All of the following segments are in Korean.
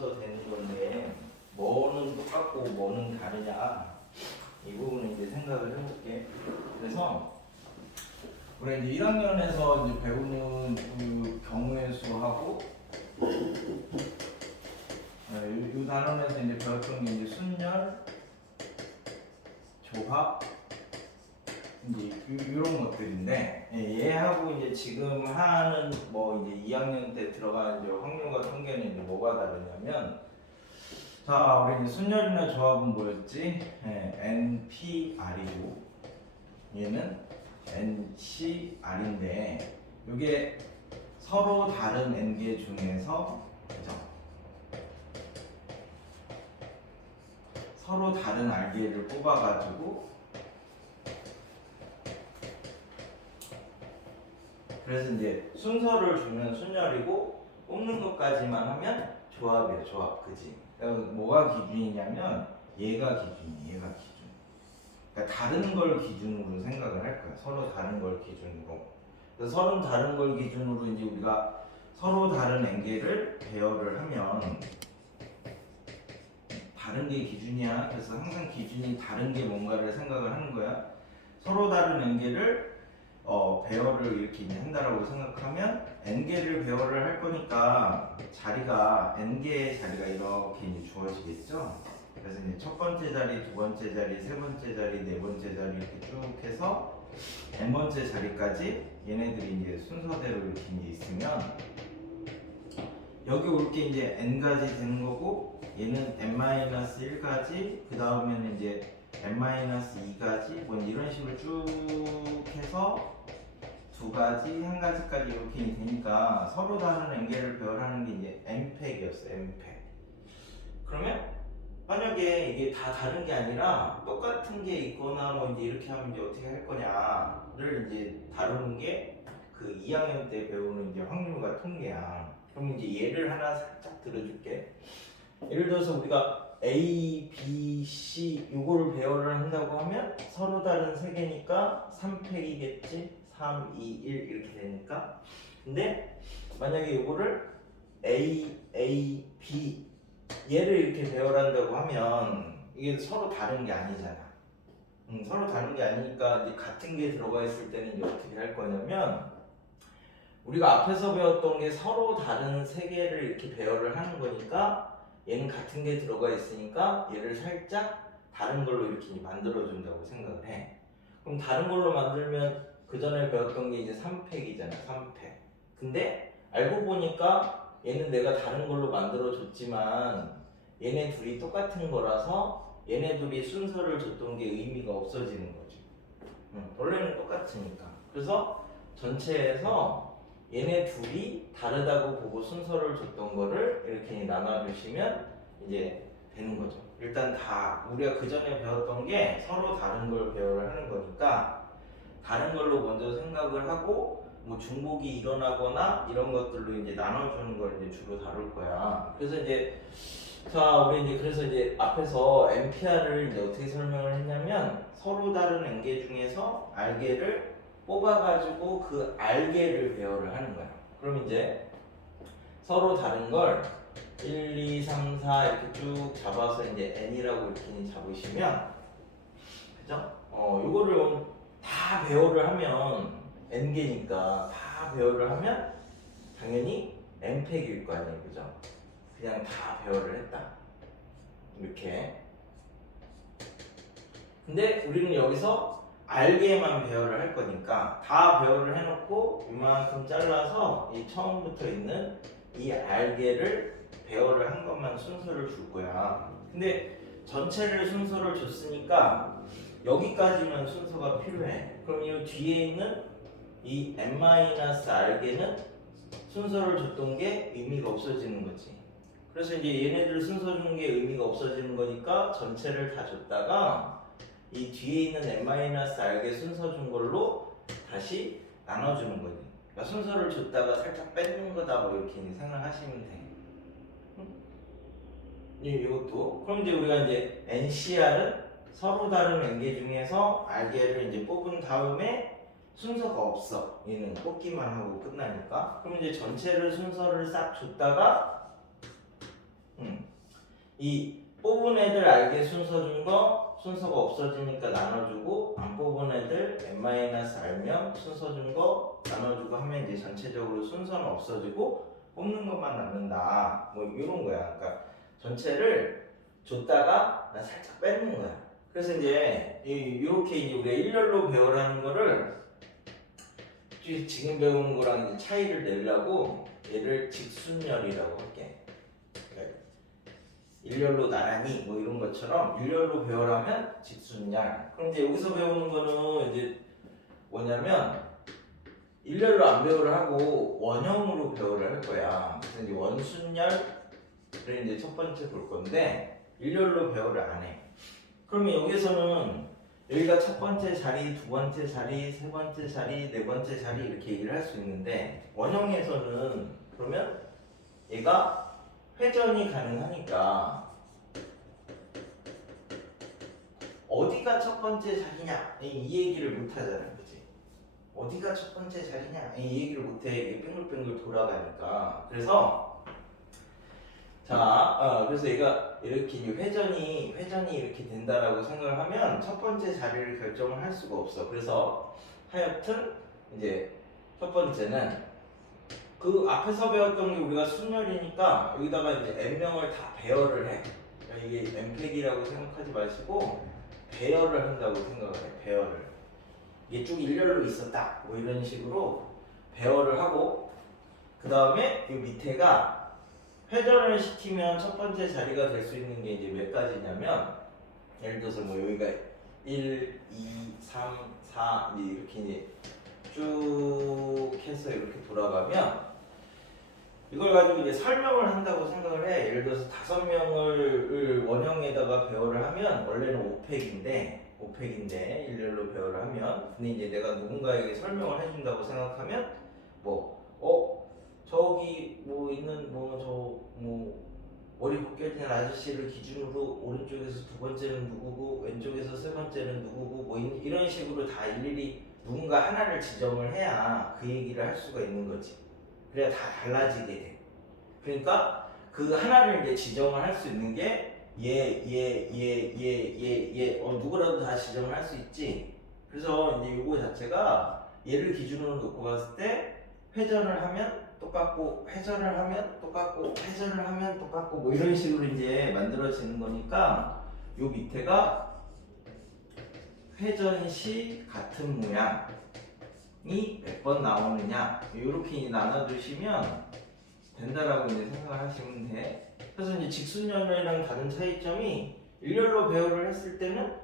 이어서 되는 건데 뭐는 똑같고 뭐는 다르냐 이 부분을 이제 생각을 해볼게. 그래서 우리 이제 1학년에서 이제 배우는 그 경우의 수하고 이 단원에서 이제 배웠던 게 이제 순열, 조합 이제 이런 것들인데 얘하고 이제 지금 하는 뭐 이제 2학년 때 들어가는 이제 확률과 통계는 이제 뭐가 다르냐면 자 우리 이제 순열이나 조합은 뭐였지? NPR이고 얘는 NCR인데 이게 서로 다른 N개 중에서 그죠? 서로 다른 R개를 뽑아가지고 그래서 이제 순서를 주면 순열이고 뽑는 것까지만 하면 조합이에요. 조합. 그지? 그러니까 뭐가 기준이냐면 얘가 기준이에요. 얘가 기준. 그러니까 다른 걸 기준으로 생각을 할 거야. 서로 다른 걸 기준으로. 그래서 서로 다른 걸 기준으로 이제 우리가 서로 다른 N개를 배열을 하면 다른 게 기준이야. 그래서 항상 기준이 다른 게 뭔가를 생각을 하는 거야. 서로 다른 N개를 배열을 이렇게 한다라고 생각하면 N개를 배열을 할 거니까 자리가 N개의 자리가 이렇게 이제 주어지겠죠. 그래서 이제 첫 번째 자리, 두 번째 자리, 세 번째 자리, 네 번째 자리 이렇게 쭉 해서 N 번째 자리까지 얘네들이 이제 순서대로 이렇게 이제 있으면 여기 올 게 이제 N가지 되는 거고 얘는 N-1가지 그 다음에는 이제 N-2가지 뭐 이런 식으로 쭉 해서 두 가지, 한 가지까지 이렇게 되니까 서로 다른 N개를 배열하는 게 이제 N팩이었어. N팩. 그러면 만약에 이게 다 다른 게 아니라 똑같은 게 있거나 뭐 이제 이렇게 하면 이제 어떻게 할 거냐를 이제 다루는 게 그 2학년 때 배우는 이제 확률과 통계야. 그럼 이제 예를 하나 살짝 들어줄게. 예를 들어서 우리가 A, B, C 요거를 배열을 한다고 하면 서로 다른 세 개니까 3팩이겠지? 3, 2, 1 이렇게 되니까. 근데 만약에 요거를 A, B 얘를 이렇게 배열한다고 하면 이게 서로 다른 게 아니잖아. 서로 다른 게 아니니까 이제 같은 게 들어가 있을 때는 이제 어떻게 할 거냐면 우리가 앞에서 배웠던 게 서로 다른 세 개를 이렇게 배열을 하는 거니까 얘는 같은 게 들어가 있으니까 얘를 살짝 다른 걸로 이렇게 만들어 준다고 생각을 해. 그럼 다른 걸로 만들면 그 전에 배웠던 게 이제 3팩이잖아. 3팩. 근데 알고 보니까 얘는 내가 다른 걸로 만들어 줬지만 얘네 둘이 똑같은 거라서 얘네 둘이 순서를 줬던 게 의미가 없어지는 거지. 원래는 똑같으니까. 그래서 전체에서 얘네 둘이 다르다고 보고 순서를 줬던 거를 이렇게 나눠주시면 이제 되는 거죠. 일단 다 우리가 그 전에 배웠던 게 서로 다른 걸 배열을 하는 거니까 다른 걸로 먼저 생각을 하고 뭐 중복이 일어나거나 이런 것들로 이제 나눠주는 걸 이제 주로 다룰 거야. 그래서 이제 자 우리 이제 그래서 이제 앞에서 NPR을 이제 어떻게 설명을 했냐면 서로 다른 N개 중에서 R개를 뽑아가지고 그 R개를 배열을 하는 거야. 그럼 이제 서로 다른 걸 1, 2, 3, 4 이렇게 쭉 잡아서 이제 N이라고 이렇게 잡으시면 그죠? 요거를 다 배열을 하면 N개니까 다 배열을 하면 당연히 N팩일 거 아니에요. 그죠? 그냥 다 배열을 했다. 이렇게. 근데 우리는 여기서 R개만 배열을 할 거니까 다 배열을 해놓고 이만큼 잘라서 이 처음부터 있는 이 R개를 배열을 한 것만 순서를 줄 거야. 근데 전체를 순서를 줬으니까 여기까지만 순서가 필요해. 그럼 이 뒤에 있는 이 N-R개는 순서를 줬던 게 의미가 없어지는 거지. 그래서 이제 얘네들 순서 준 게 의미가 없어지는 거니까 전체를 다 줬다가 이 뒤에 있는 N-R개 순서 준 걸로 다시 나눠주는 거지. 그러니까 순서를 줬다가 살짝 뺏는 거다 뭐 이렇게 생각하시면 돼. 이것도 그럼 이제 우리가 이제 NCR은 서로 다른 N개 중에서 R개를 이제 뽑은 다음에 순서가 없어. 얘는 뽑기만 하고 끝나니까. 그럼 이제 전체를 순서를 싹 줬다가 이 뽑은 애들 알게 순서 준 거 순서가 없어지니까 나눠주고 안 뽑은 애들 n-r면 순서 준 거 나눠주고 하면 이제 전체적으로 순서는 없어지고 뽑는 것만 남는다. 뭐 이런 거야. 그러니까 전체를 줬다가 나 살짝 뺏는 거야. 그래서 이제 이렇게 이제 우리가 일렬로 배열하는 거를 지금 배우는 거랑 이제 차이를 내려고 얘를 직순열이라고 할게. 일렬로 나란히 뭐 이런 것처럼 일렬로 배열하면 직순열. 그럼 이제 여기서 배우는 거는 이제 뭐냐면 일렬로 안 배열을 하고 원형으로 배열을 할 거야. 그래서 이제 원순열을 이제 첫 번째 볼 건데 일렬로 배열을 안 해. 그러면 여기서는 여기가 첫 번째 자리, 두 번째 자리, 세 번째 자리, 네 번째 자리 이렇게 얘기를 할 수 있는데 원형에서는 그러면 얘가 회전이 가능하니까 어디가 첫 번째 자리냐 이 얘기를 못 하잖아, 그치? 어디가 첫 번째 자리냐 이 얘기를 못 해. 이게 빙글빙글 돌아가니까. 그래서 그래서 얘가 이렇게 회전이 이렇게 된다라고 생각을 하면 첫 번째 자리를 결정을 할 수가 없어. 그래서 하여튼 이제 첫 번째는 그 앞에서 배웠던 게 우리가 순열이니까 여기다가 이제 n명을 다 배열을 해. 그러니까 이게 n팩이라고 생각하지 마시고 배열을 한다고 생각을 해. 배열을. 이게 쭉 일렬로 있었다. 뭐 이런 식으로 배열을 하고 그 다음에 이 밑에가 회전을 시키면 첫 번째 자리가 될 수 있는 게 이제 몇 가지냐면 예를 들어서 뭐 여기가 1, 2, 3, 4 이렇게 이제 쭉 해서 이렇게 돌아가면 이걸 가지고 이제 설명을 한다고 생각을 해. 예를 들어서 5명을 원형에다가 배열을 하면 원래는 5팩인데 일렬로 배열을 하면 근데 이제 내가 누군가에게 설명을 해준다고 생각하면 저기 뭐 있는 머리 벗겨진 아저씨를 기준으로 오른쪽에서 두 번째는 누구고 왼쪽에서 세 번째는 누구고 뭐 이런 식으로 다 일일이 누군가 하나를 지정을 해야 그 얘기를 할 수가 있는 거지. 그래야 다 달라지게 돼. 그러니까 그 하나를 이제 지정을 할 수 있는 게 누구라도 다 지정을 할 수 있지. 그래서 이제 요거 자체가 얘를 기준으로 놓고 봤을 때 회전을 하면 똑같고 회전을 하면 똑같고 회전을 하면 똑같고 뭐 이런 식으로 이제 만들어지는 거니까 요 밑에가 회전 시 같은 모양이 몇 번 나오느냐 이렇게 나눠주시면 된다라고 이제 생각을 하시면 돼. 그래서 이제 직순열이랑 다른 차이점이 일렬로 배열을 했을 때는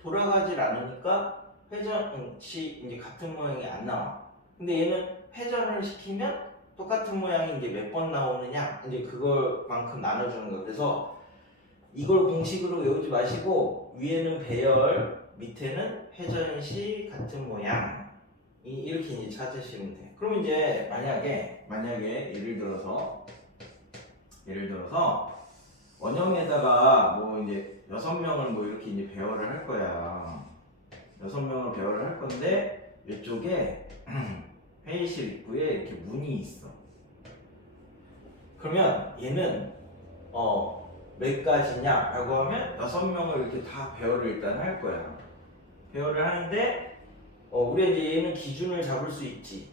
돌아가질 않으니까 회전 시 이제 같은 모양이 안 나와. 근데 얘는 회전을 시키면 똑같은 모양이 이제 몇 번 나오느냐 이제 그걸만큼 나눠주는 거. 그래서 이걸 공식으로 외우지 마시고 위에는 배열, 밑에는 회전 시 같은 모양 이렇게 이제 찾으시면 돼. 그럼 이제 만약에 예를 들어서 원형에다가 뭐 이제 6명을 뭐 이렇게 이제 배열을 할 거야. 6명을 배열을 할 건데 이쪽에 회의실 입구에 이렇게 문이 있어. 그러면 얘는 몇 가지냐라고 하면 6명을 이렇게 다 배열을 일단 할 거야. 배열을 하는데 우리가 이제 얘는 기준을 잡을 수 있지.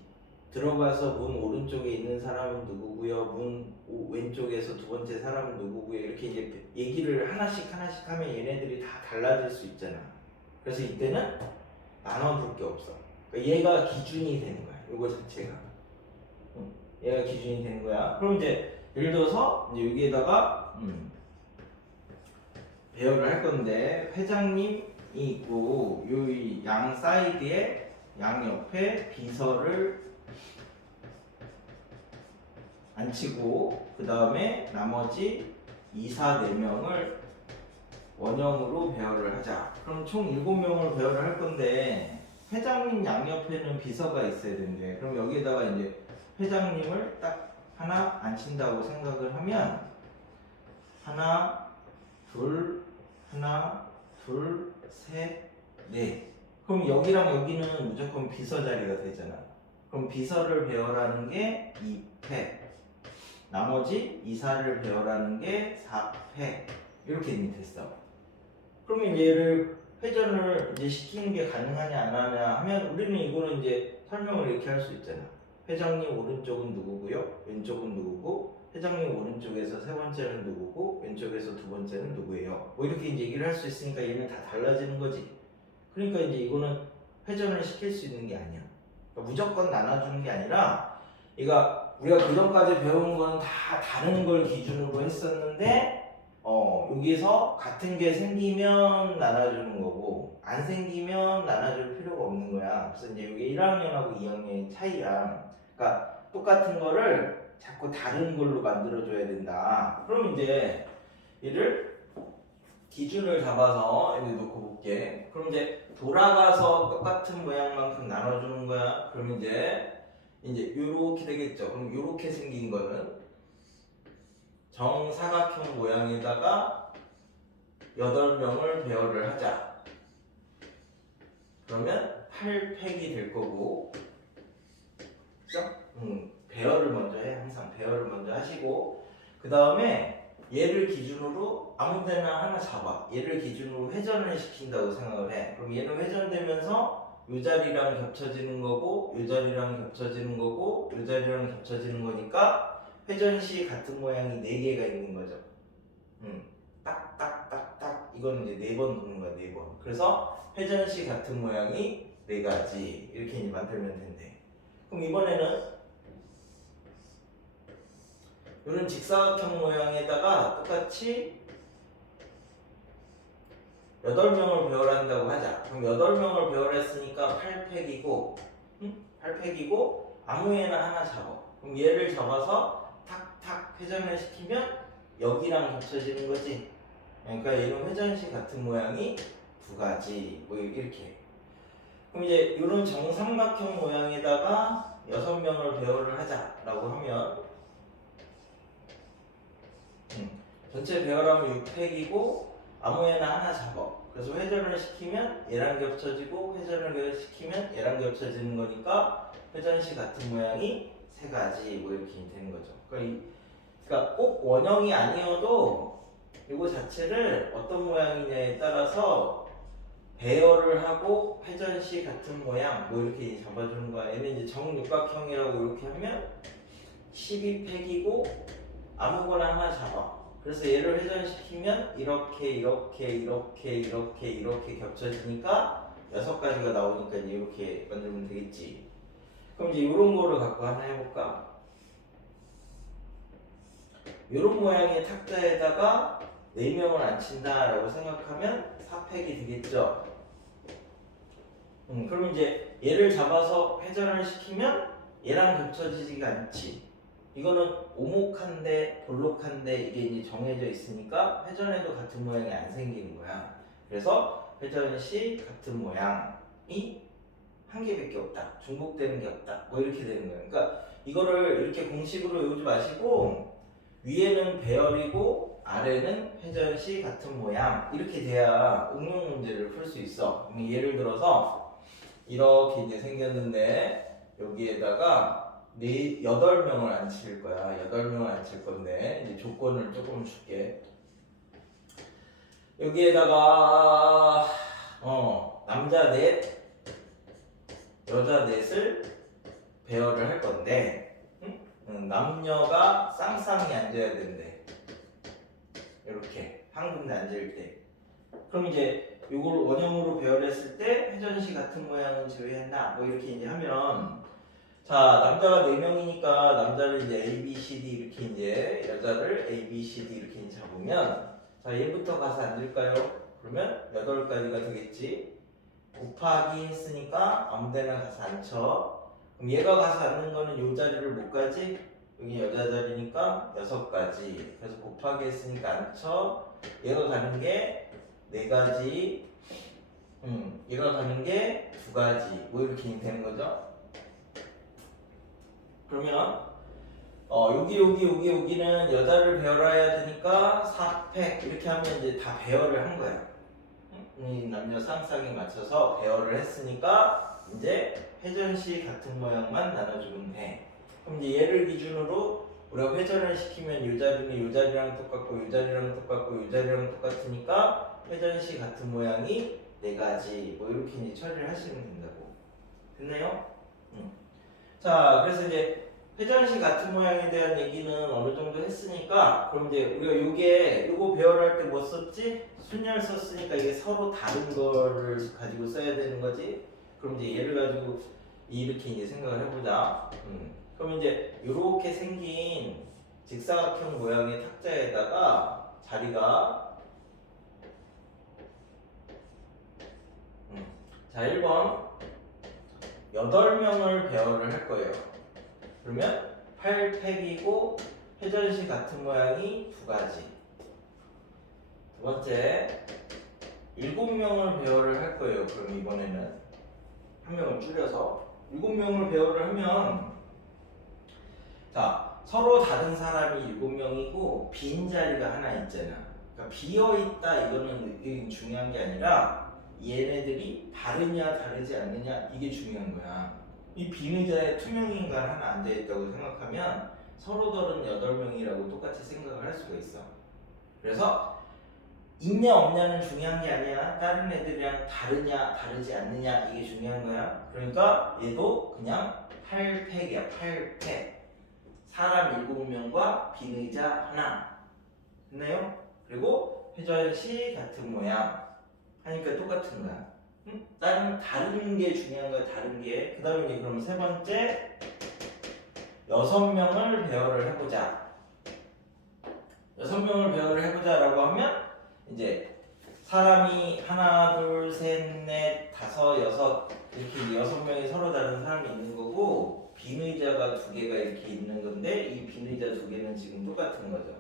들어가서 문 오른쪽에 있는 사람은 누구고요. 문 왼쪽에서 두 번째 사람은 누구고요. 이렇게 이제 얘기를 하나씩 하면 얘네들이 다 달라질 수 있잖아. 그래서 이때는 나눠볼 게 없어. 그러니까 얘가 기준이 되는 거야. 이거 자체가. 얘가 기준이 되는 거야. 그럼 이제 예를 들어서 이제 여기에다가 배열을 할 건데 회장님이 있고 요 양 사이드에 양 옆에 비서를 앉히고 그 다음에 나머지 2, 4, 4명을 원형으로 배열을 하자. 그럼 총 7명을 배열을 할 건데 회장님 양옆에는 비서가 있어야 되는데 그럼 여기에다가 이제 회장님을 딱 하나 앉힌다고 생각을 하면 하나, 둘, 셋, 넷. 그럼 여기랑 여기는 무조건 비서 자리가 되잖아. 그럼 비서를 배열하는 게 2팩. 나머지 이사를 배열하는 게 4패 이렇게 이미 됐어. 그러면 얘를 회전을 이제 시키는 게 가능하냐 안 하냐 하면 우리는 이거는 이제 설명을 이렇게 할 수 있잖아. 회장님 오른쪽은 누구고요? 왼쪽은 누구고? 회장님 오른쪽에서 세 번째는 누구고? 왼쪽에서 두 번째는 누구예요? 뭐 이렇게 이제 얘기를 할 수 있으니까 얘는 다 달라지는 거지. 그러니까 이제 이거는 회전을 시킬 수 있는 게 아니야. 그러니까 무조건 나눠주는 게 아니라 우리가 그전까지 배운 거는 다 다른 걸 기준으로 했었는데 여기서 같은 게 생기면 나눠주는 거고 안 생기면 나눠줄 필요가 없는 거야. 그래서 이제 이게 1학년하고 2학년의 차이야. 그러니까 똑같은 거를 자꾸 다른 걸로 만들어줘야 된다. 그럼 이제 얘를 기준을 잡아서 여기 놓고 볼게. 그럼 이제 돌아가서 똑같은 모양만큼 나눠주는 거야. 그럼 이제 요렇게 되겠죠. 그럼 요렇게 생긴 거는 정사각형 모양에다가 8명을 배열을 하자. 그러면 8팩이 될 거고, 그죠? 배열을 먼저 해. 항상 배열을 먼저 하시고, 그 다음에 얘를 기준으로 아무 데나 하나 잡아. 얘를 기준으로 회전을 시킨다고 생각을 해. 그럼 얘는 회전되면서 요 자리랑 겹쳐지는 거고, 요 자리랑 겹쳐지는 거고, 요 자리랑 겹쳐지는 거니까 회전 시 같은 모양이 4개가 있는 거죠. 딱딱딱딱 이거는 이제 4번 도는 거야. 4번. 그래서 회전 시 같은 모양이 4가지 이렇게 이제 만들면 된대. 그럼 이번에는 이런 직사각형 모양에다가 똑같이 8명을 배열한다고 하자. 그럼 8명을 배열했으니까 8팩이고 8팩이고 아무 애나 하나 잡아. 그럼 얘를 잡아서 탁탁 회전을 시키면 여기랑 겹쳐지는 거지. 그러니까 얘는 회전시 같은 모양이 2가지 뭐 이렇게. 그럼 이제 이런 정삼각형 모양에다가 6명을 배열을 하자라고 하면 전체 배열하면 6팩이고 아무 애나 하나 잡아. 그래서 회전을 시키면 얘랑 겹쳐지고 회전을 시키면 얘랑 겹쳐지는 거니까 회전시 같은 모양이 3가지 뭐 이렇게 되는 거죠. 그러니까 꼭 원형이 아니어도 이거 자체를 어떤 모양이냐에 따라서 배열을 하고 회전시 같은 모양 뭐 이렇게 잡아주는 거야. 얘는 이제 정육각형이라고 이렇게 하면 12팩이고 아무거나 하나 잡아. 그래서 얘를 회전시키면 이렇게 겹쳐지니까 6가지가 나오니까 이제 이렇게 만들면 되겠지. 그럼 이제 이런 거를 갖고 하나 해볼까? 이런 모양의 탁자에다가 4명을 앉힌다라고 생각하면 4팩이 되겠죠. 그럼 이제 얘를 잡아서 회전을 시키면 얘랑 겹쳐지지가 않지. 이거는 오목한데 볼록한데 이게 이제 정해져 있으니까 회전해도 같은 모양이 안 생기는 거야. 그래서 회전 시 같은 모양이 한 개밖에 없다. 중복되는 게 없다. 뭐 이렇게 되는 거예요. 그러니까 이거를 이렇게 공식으로 외우지 마시고 위에는 배열이고 아래는 회전 시 같은 모양 이렇게 돼야 응용 문제를 풀 수 있어. 예를 들어서 이렇게 이제 생겼는데 여기에다가 8명을 앉힐 거야. 8명을 앉힐 건데 이제 조건을 조금 줄게. 여기에다가 남자 넷, 여자 넷을 배열을 할 건데 남녀가 쌍쌍이 앉아야 된대. 이렇게 한 군데 앉을 때. 그럼 이제 이걸 원형으로 배열했을 때 회전시 같은 모양은 제외한다. 뭐 이렇게 이제 하면 자, 남자가 4명이니까 남자를 이제 A, B, C, D 이렇게 이제 여자를 A, B, C, D 이렇게 이제 잡으면 자, 얘부터 가서 앉을까요? 그러면 8가지가 되겠지. 곱하기 했으니까 아무 데나 가서 앉혀. 그럼 얘가 가서 앉는 거는 요 자리를 못 가지? 여기 여자 자리니까 6가지. 그래서 곱하기 했으니까 앉혀. 얘가 가는 게 4가지. 얘가 가는 게 2가지. 뭐 이렇게 되는 거죠. 그러면 여기는 여자를 배열해야 되니까 4팩 이렇게 하면 이제 다 배열을 한 거야. 남녀 쌍쌍이 맞춰서 배열을 했으니까 이제 회전시 같은 모양만 나눠주면 돼. 그럼 이제 얘를 기준으로 우리가 회전을 시키면 이 자리는 이 자리랑 똑같고 이 자리랑 똑같고 이 자리랑 똑같으니까 회전시 같은 모양이 네 가지 뭐 이렇게 이제 처리를 하시면 된다고. 됐나요? 자, 그래서 이제 회전시 같은 모양에 대한 얘기는 어느 정도 했으니까 그럼 이제 우리가 요거 배열할 때 뭐 썼지? 순열 썼으니까 이게 서로 다른 거를 가지고 써야 되는 거지. 그럼 이제 얘를 가지고 이렇게 이제 생각을 해보자. 그럼 이제 이렇게 생긴 직사각형 모양의 탁자에다가 자리가 자 1번 8명을 배열을 할 거예요. 그러면 8팩이고 회전시 같은 모양이 두 가지. 두 번째 7명을 배열을 할 거예요. 그럼 이번에는 한 명을 줄여서 7명을 배열을 하면 자, 서로 다른 사람이 7명이고 빈 자리가 하나 있잖아. 그러니까 비어있다 이거는 중요한 게 아니라 얘네들이 다르냐 다르지 않느냐 이게 중요한 거야. 이 빈 의자에 투명 인간 하나 앉아있다고 생각하면 서로 다른 8명이라고 똑같이 생각을 할 수가 있어. 그래서 있냐 없냐는 중요한 게 아니야. 다른 애들이랑 다르냐 다르지 않느냐 이게 중요한 거야. 그러니까 얘도 그냥 8팩이야. 8팩. 사람 7명과 빈 의자 하나. 됐나요? 그리고 회전시 같은 모양 하니까 똑같은 거야. 응? 다른 게 중요한 거야. 다른 게. 그 다음에 그럼 세 번째 6명을 배열을 해보자. 6명을 배열을 해보자 라고 하면 이제 사람이 하나, 둘, 셋, 넷, 다섯, 여섯 이렇게 6명이 서로 다른 사람이 있는 거고 빈 의자가 2개가 이렇게 있는 건데 이 빈 의자 2개는 지금 똑같은 거죠.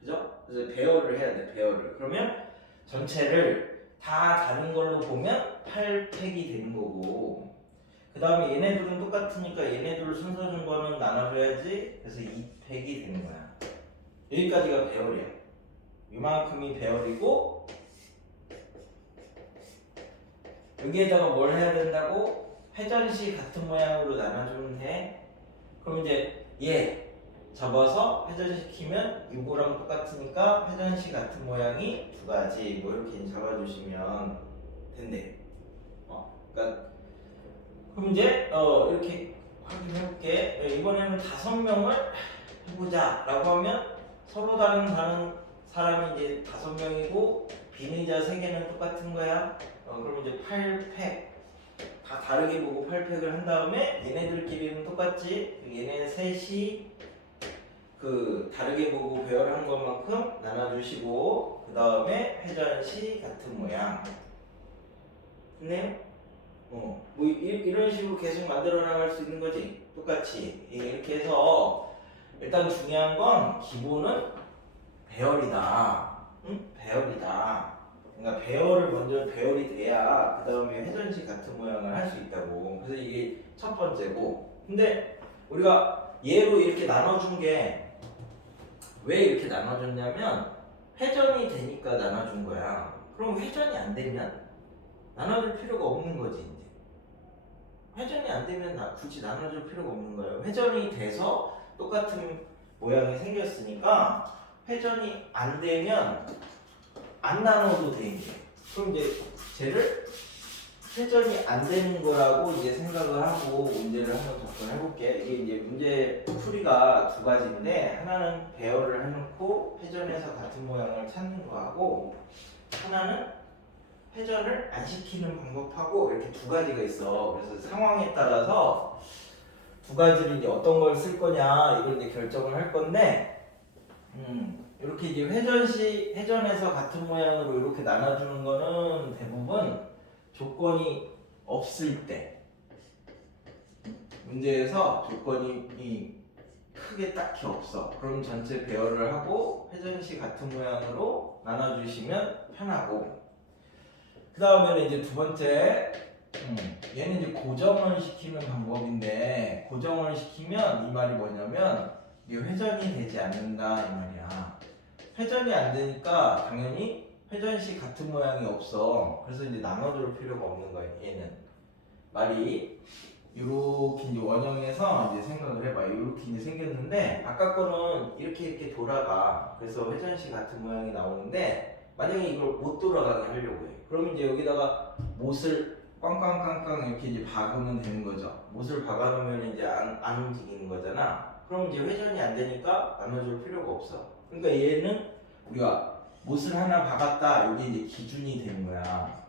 그죠? 그래서 배열을 해야 돼. 배열을. 그러면 전체를 다 다른 걸로 보면 8팩이 되는 거고 그 다음에 얘네들은 똑같으니까 얘네들 순서 준거는 나눠줘야지. 그래서 2팩이 되는 거야. 여기까지가 배열이야. 이만큼이 배열이고 여기에다가 뭘 해야 된다고? 회전시 같은 모양으로 나눠주면 돼. 그럼 이제 얘 접어서 회전시키면 이거랑 똑같으니까 회전시 같은 모양이 두 가지 뭐 이렇게 잡아주시면 된대. 그러니까 그럼 이제 이렇게 확인해볼게. 이번에는 5명을 해보자 라고 하면 서로 다른 사람이 이제 5명이고 빈 의자 3개는 똑같은 거야. 그럼 이제 8팩 다 다르게 보고 8팩을 한 다음에 얘네들끼리는 똑같지. 얘네 셋이 그 다르게 보고 배열한 것만큼 나눠주시고 그 다음에 회전시 같은 모양. 됐네요? 뭐 이런 식으로 계속 만들어 나갈 수 있는 거지. 똑같이 이렇게 해서 일단 중요한 건 기본은 배열이다. 응? 배열이다. 그러니까 배열을 먼저 배열이 돼야 그 다음에 회전식 같은 모양을 할 수 있다고. 그래서 이게 첫 번째고. 근데 우리가 얘로 이렇게 나눠준 게 왜 이렇게 나눠줬냐면 회전이 되니까 나눠준 거야. 그럼 회전이 안 되면 나눠줄 필요가 없는 거지. 이제 회전이 안 되면 굳이 나눠줄 필요가 없는 거예요. 회전이 돼서 똑같은 모양이 생겼으니까 회전이 안 되면 안 나눠도 돼 이제. 그럼 이제 쟤를 회전이 안 되는 거라고 이제 생각을 하고 문제를 한번 접근해 볼게. 이게 이제 문제 풀이가 두 가지인데 하나는 배열을 해놓고 회전해서 같은 모양을 찾는 거하고 하나는 회전을 안 시키는 방법하고 이렇게 두 가지가 있어. 그래서 상황에 따라서 두 가지를 이제 어떤 걸 쓸 거냐 이걸 이제 결정을 할 건데 이렇게 이제 회전해서 같은 모양으로 이렇게 나눠주는 거는 대부분 조건이 없을 때 문제에서 조건이 크게 딱히 없어. 그럼 전체 배열을 하고 회전시 같은 모양으로 나눠주시면 편하고 그 다음에는 이제 두 번째 얘는 이제 고정을 시키는 방법인데 고정을 시키면 이 말이 뭐냐면 이게 회전이 되지 않는다 이 말이야. 회전이 안 되니까 당연히 회전시 같은 모양이 없어. 그래서 이제 나눠줄 필요가 없는 거야. 얘는 말이 이렇게 이제 원형에서 이제 생각을 해봐. 이렇게 이제 생겼는데 아까 거는 이렇게 돌아가. 그래서 회전식 같은 모양이 나오는데 만약에 이걸 못 돌아가게 하려고 해. 그러면 이제 여기다가 못을 꽝꽝꽝꽝 이렇게 이제 박으면 되는 거죠. 못을 박아놓으면 이제 안 움직이는 거잖아. 그럼 이제 회전이 안 되니까 나눠줄 필요가 없어. 그러니까 얘는 우리가 못을 하나 박았다. 이게 이제 기준이 되는 거야.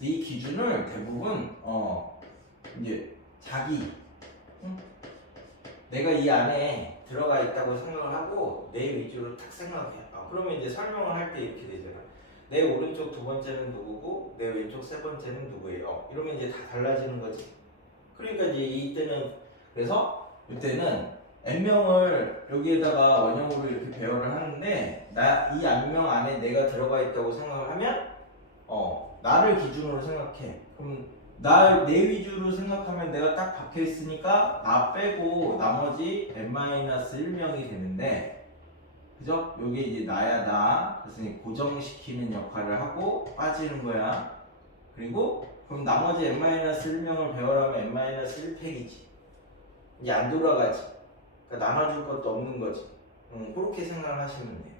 이 기준을 대부분 이제 자기 내가 이 안에 들어가 있다고 생각을 하고 내 위주로 딱 생각해. 그러면 이제 설명을 할 때 이렇게 되잖아. 내 오른쪽 두 번째는 누구고 내 왼쪽 세 번째는 누구예요. 이러면 이제 다 달라지는 거지. 그러니까 이제 이때는 그래서 이때는 n명을 여기에다가 원형으로 이렇게 배열을 하는데 이 n명 안에 내가 들어가 있다고 생각을 하면 나를 기준으로 생각해. 그럼 내 위주로 생각하면 내가 딱 박혀 있으니까 나 빼고 나머지 n-1명이 되는데, 그죠? 요게 이제 나야 나. 그래서 고정시키는 역할을 하고 빠지는 거야. 그리고 그럼 나머지 n-1명을 배열하면 n-1팩이지. 이제 안 돌아가지. 그러니까 나눠줄 것도 없는 거지. 그렇게 생각을 하시면 돼요.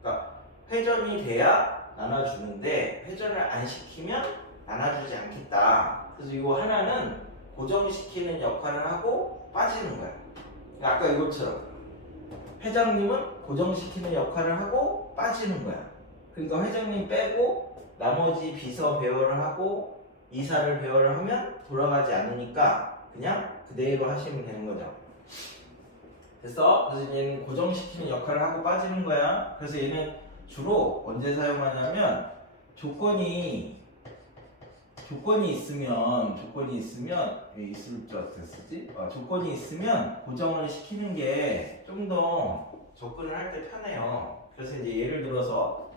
그러니까 회전이 돼야 나눠주는데 회전을 안 시키면 나눠주지 않겠다. 그래서 이거 하나는 고정시키는 역할을 하고 빠지는 거야. 그러니까 아까 이것처럼 회장님은 고정시키는 역할을 하고 빠지는 거야. 그러니까 회장님 빼고 나머지 비서 배열을 하고 이사를 배열을 하면 돌아가지 않으니까 그냥 그대로 하시면 되는 거죠. 됐어? 그래서 얘는 고정시키는 역할을 하고 빠지는 거야. 그래서 얘는 주로 언제 사용하냐면 조건이 있으면 왜 있을 줄 알았지 쓰지? 조건이 있으면 고정을 시키는 게 좀 더 접근을 할 때 편해요. 그래서 이제 예를 들어서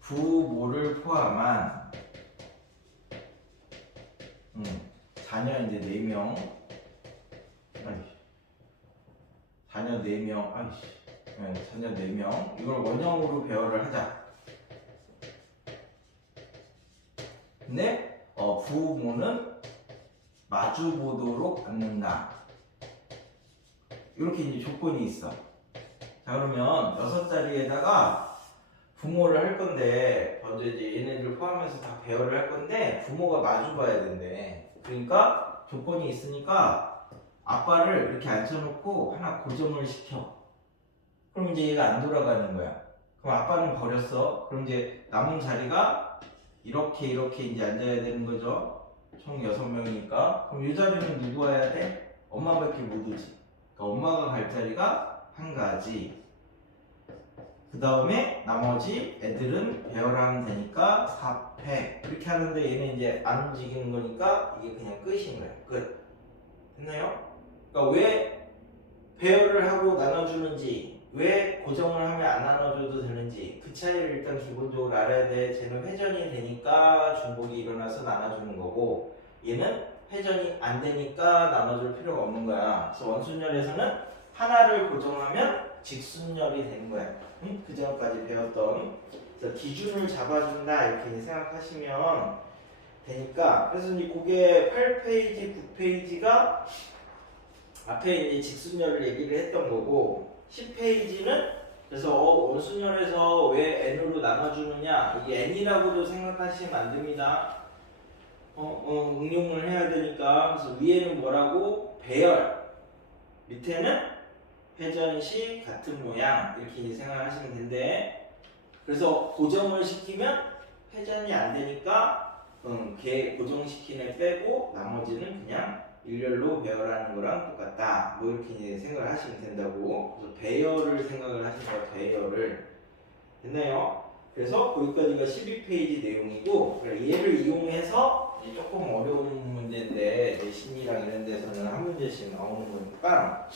부모를 포함한 자녀 이제 4명 자녀 4명 자녀 4명 이걸 원형으로 배열을 하자. 근데 부모는 마주 보도록 앉는다. 이렇게 이제 조건이 있어. 자, 그러면 6자리에다가 부모를 할 건데 먼저 이제 얘네들 포함해서 다 배열을 할 건데 부모가 마주 봐야 된대. 그러니까 조건이 있으니까 아빠를 이렇게 앉혀놓고 하나 고정을 시켜. 그럼 이제 얘가 안 돌아가는 거야. 그럼 아빠는 버렸어. 그럼 이제 남은 자리가 이렇게 이제 앉아야 되는 거죠. 총 6명이니까. 그럼 이 자리는 누구 와야 돼? 엄마밖에 못 오지. 그러니까 엄마가 갈 자리가 한 가지. 그 다음에 나머지 애들은 배열하면 되니까 4팩. 그렇게 하는데 얘는 이제 안 움직이는 거니까 이게 그냥 끝인 거야. 끝. 됐나요? 그러니까 왜 배열을 하고 나눠주는지, 왜 고정을 하면 안 나눠줘도 되는지 그 차이를 일단 기본적으로 알아야 돼. 쟤는 회전이 되니까 중복이 일어나서 나눠주는 거고 얘는 회전이 안 되니까 나눠줄 필요가 없는 거야. 그래서 원순열에서는 하나를 고정하면 직순열이 되는 거야. 그 전까지 배웠던. 그래서 기준을 잡아준다 이렇게 생각하시면 되니까. 그래서 이제 그게 8페이지, 9페이지가 앞에 이제 직순열을 얘기를 했던 거고 10페이지는 그래서 원순열에서 왜 n으로 나눠주느냐 이게 n이라고도 생각하시면 안 됩니다. 응용을 해야 되니까. 그래서 위에는 뭐라고? 배열. 밑에는 회전식 같은 모양 이렇게 생각하시면 된대. 그래서 고정을 시키면 회전이 안 되니까 걔 고정시키는 빼고 나머지는 그냥 일렬로 배열하는 거랑 똑같다. 뭐 이렇게 이제 생각을 하시면 된다고. 그래서 배열을 생각을 하시는 거예요. 배열을. 됐나요? 그래서 거기까지가 12페이지 내용이고 얘를 이용해서 조금 어려운 문제인데 내신이랑 이런 데서는 한 문제씩 나오는 거니까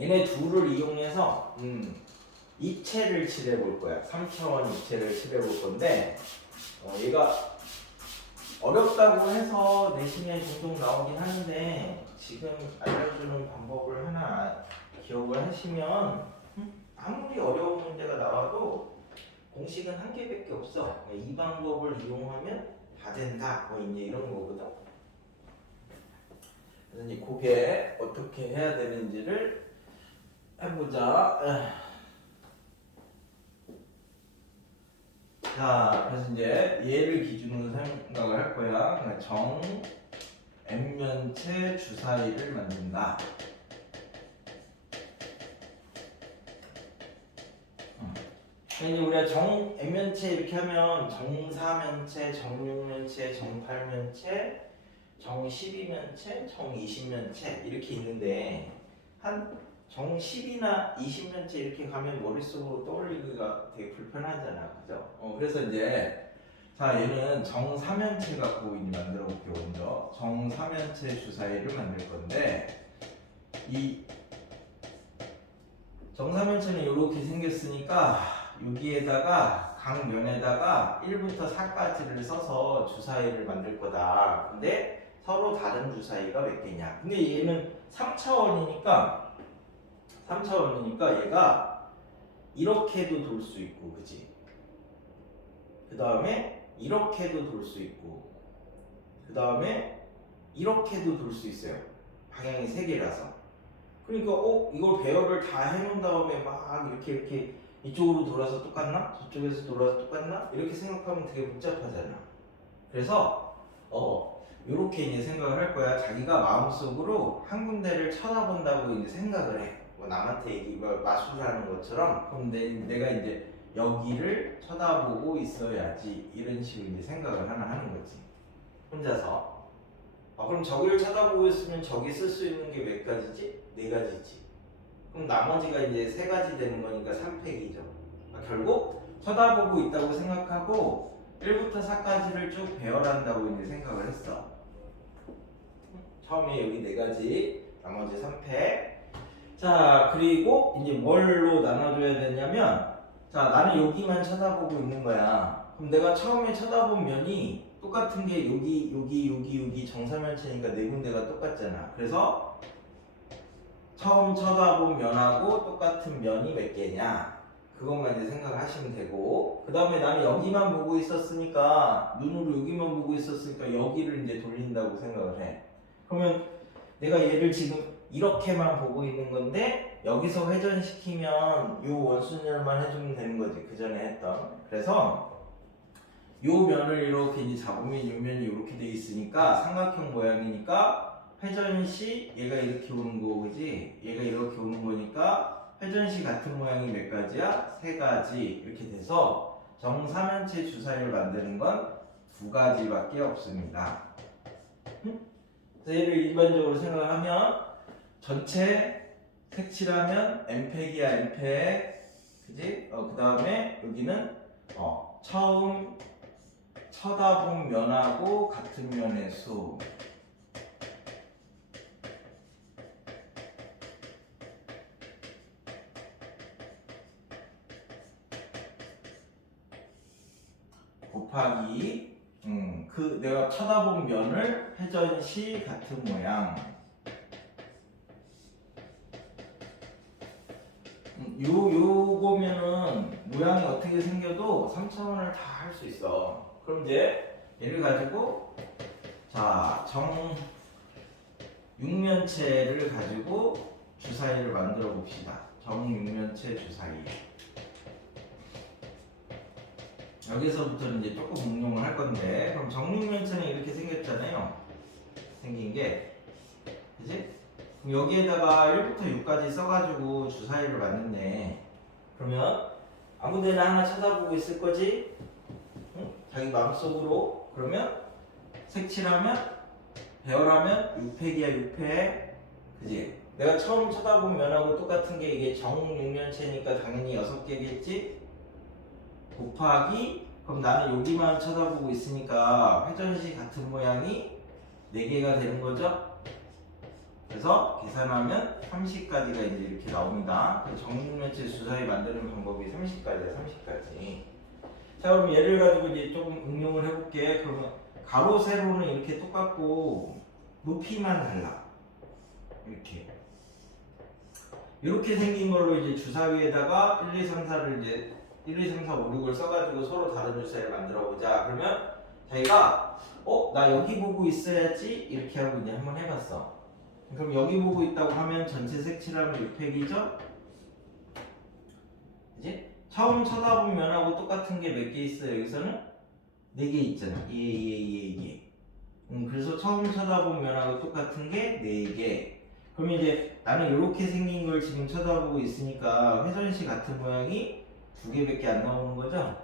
얘네 둘을 이용해서 입체를 칠해 볼 거야. 3차원 입체를 칠해 볼 건데 얘가 어렵다고 해서 내신에 종종 나오긴 하는데 지금 알려주는 방법을 하나 기억을 하시면 아무리 어려운 문제가 나와도 공식은 한 개밖에 없어. 이 방법을 이용하면 다 된다. 뭐 이제 이런 거거든. 그래서 이제 그게 어떻게 해야 되는지를 해보자. 자, 그래서 이제 얘를 기준으로 생각을 할 거야. 그러니까 정 N면체 주사위를 만든다. 이제 우리가 정 N면체 이렇게 하면 정4면체, 정6면체, 정8면체, 정12면체, 정20면체 이렇게 있는데 한 정10이나 20면체 이렇게 가면 머릿속으로 떠올리기가 되게 불편하잖아. 그죠? 그래서 이제 자 얘는 정4면체 갖고 이제 만들어 볼게요. 먼저 정4면체 주사위를 만들 건데 이 정4면체는 이렇게 생겼으니까 여기에다가 각 면에다가 1부터 4까지를 써서 주사위를 만들 거다. 근데 서로 다른 주사위가 몇 개냐? 근데 얘는 3차원이니까 얘가 이렇게도 돌 수 있고, 그지? 그 다음에 이렇게도 돌 수 있고, 그 다음에 이렇게도 돌 수 있어요. 방향이 3개라서. 그러니까 이걸 배열을 다 해놓은 다음에 막 이렇게 이쪽으로 돌아서 똑같나? 저쪽에서 돌아서 똑같나? 이렇게 생각하면 되게 복잡하잖아. 그래서 이렇게 이제 생각을 할 거야. 자기가 마음속으로 한 군데를 쳐다본다고 이제 생각을 해. 뭐 남한테 마술하는 것처럼. 그럼 내가 이제 여기를 쳐다보고 있어야지. 이런 식으로 이제 생각을 하는 거지. 혼자서. 그럼 저기를 쳐다보고 있으면 저기 쓸 수 있는 게 몇 가지지? 4가지지. 그럼 나머지가 이제 3가지 되는 거니까 3팩이죠. 결국 쳐다보고 있다고 생각하고 1부터 4까지를 쭉 배열한다고 이제 생각을 했어. 처음에 여기 4가지, 나머지 3팩. 자, 그리고 이제 뭘로 나눠줘야 되냐면, 자, 나는 여기만 쳐다보고 있는 거야. 그럼 내가 처음에 쳐다본 면이 똑같은 게 여기 정사면체니까 4군데가 똑같잖아. 그래서 처음 쳐다본 면하고 똑같은 면이 몇 개냐, 그것만 이제 생각하시면 되고, 그 다음에 나는 여기만 보고 있었으니까, 눈으로 여기만 보고 있었으니까 여기를 이제 돌린다고 생각을 해. 그러면 내가 얘를 지금 이렇게만 보고 있는 건데 여기서 회전시키면 요 원순열만 해주면 되는 거지, 그 전에 했던. 그래서 요 면을 이렇게 이제 잡으면 요 면이 이렇게 돼 있으니까 삼각형 모양이니까 회전시 얘가 이렇게 오는 거, 그지? 얘가 이렇게 오는 거니까 회전시 같은 모양이 몇 가지야? 3가지. 이렇게 돼서 정사면체 주사위를 만드는 건 2가지밖에 없습니다. 그래서 얘를 일반적으로 생각을 하면 전체 색칠하면 n팩이야, n팩. 그지? 그 다음에 여기는 처음 쳐다본 면하고 같은 면의 수. 곱하기 내가 쳐다본 면을 회전시 같은 모양. 요거면은 모양이 어떻게 생겨도 3차원을 다 할 수 있어. 그럼 이제 얘를 가지고 자, 정6면체를 가지고 주사위를 만들어 봅시다. 정6면체 주사위. 여기서부터는 이제 조금 응용을 할 건데, 그럼 정6면체는 이렇게 생겼잖아요. 생긴 게, 그지? 그럼 여기에다가 1부터 6까지 써가지고 주사위를 만드네. 그러면 아무데나 하나 쳐다보고 있을 거지? 응? 자기 마음속으로. 그러면 색칠하면, 배열하면 6팩이야, 6팩. 그지? 내가 처음 쳐다본 면하고 똑같은 게 이게 정6면체니까 당연히 6개겠지? 곱하기, 그럼 나는 여기만 쳐다보고 있으니까 회전시 같은 모양이 4개가 되는 거죠? 그래서 계산하면 30까지가 이제 이렇게 나옵니다. 정육면체 주사위 만드는 방법이 30까지야, 30까지. 자, 그럼 얘를 가지고 이제 조금 응용을 해볼게. 그러면 가로, 세로는 이렇게 똑같고 높이만 달라. 이렇게 생긴 걸로 이제 주사위에다가 1, 2, 3, 4를 이제 1, 2, 3, 4, 5, 6을 써가지고 서로 다른 주사위를 만들어 보자. 그러면 자기가 나 여기 보고 있어야지 이렇게 하고 이제 한번 해봤어. 그럼 여기 보고 있다고 하면 전체 색칠하면 6팩이죠? 이제 처음 쳐다본 면하고 똑같은 게 몇 개 있어요? 여기서는 4개 있잖아. 예. 그래서 처음 쳐다본 면하고 똑같은 게 4개. 그럼 이제 나는 이렇게 생긴 걸 지금 쳐다보고 있으니까 회전시 같은 모양이 2개밖에 안 나오는 거죠?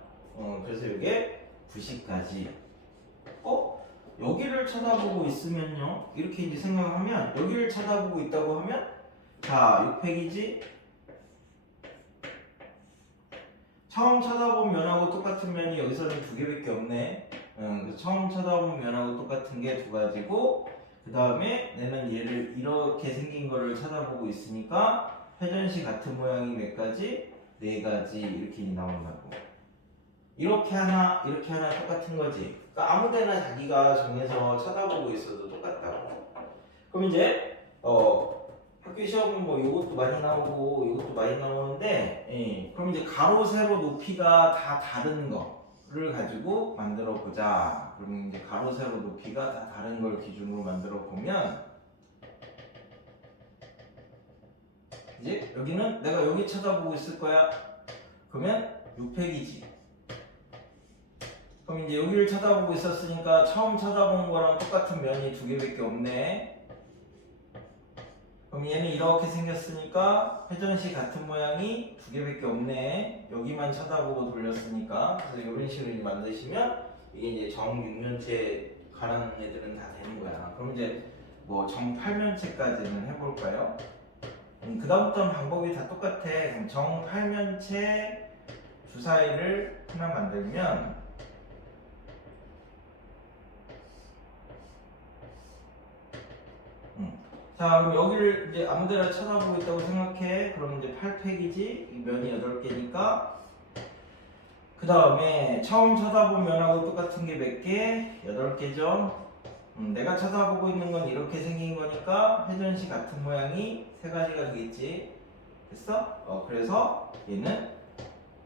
그래서 이게 부시까지. 여기를 쳐다보고 있으면요. 이렇게 이제 생각하면 여기를 쳐다보고 있다고 하면 자, 6팩이지? 처음 쳐다본 면하고 똑같은 면이 여기서는 2개밖에 없네. 그래서 처음 쳐다본 면하고 똑같은 게 2가지고 그 다음에 내는 얘를 이렇게 생긴 거를 쳐다보고 있으니까 회전시 같은 모양이 몇 가지? 4가지 이렇게 나온다고. 이렇게 하나 똑같은 거지. 그러니까 아무데나 자기가 정해서 쳐다보고 있어도 똑같다고. 그럼 이제 학교 시험은 뭐 이것도 많이 나오고 이것도 많이 나오는데, 그럼 이제 가로 세로 높이가 다 다른 거를 가지고 만들어 보자. 그러면 이제 가로 세로 높이가 다 다른 걸 기준으로 만들어 보면 이제 여기는 내가 여기 쳐다보고 있을 거야. 그러면 6팩이지. 그럼 이제 여기를 쳐다보고 있었으니까 처음 쳐다본 거랑 똑같은 면이 2개밖에 없네. 그럼 얘는 이렇게 생겼으니까 회전시 같은 모양이 2개밖에 없네. 여기만 쳐다보고 돌렸으니까. 그래서 이런 식으로 이제 만드시면 이게 이제 정 6면체 가라는 애들은 다 되는 거야. 그럼 이제 뭐 정 8면체까지는 해볼까요? 그 다음부터는 방법이 다 똑같아. 그럼 정 8면체 주사위를 하나 만들면 자, 그럼 여기를 이제 아무데나 쳐다보고 있다고 생각해. 그럼 이제 8팩이지? 이 면이 8개니까. 그 다음에 처음 쳐다본 면하고 똑같은 게 몇 개? 8개죠? 내가 쳐다보고 있는 건 이렇게 생긴 거니까 회전시 같은 모양이 3가지가 되겠지. 됐어? 그래서 얘는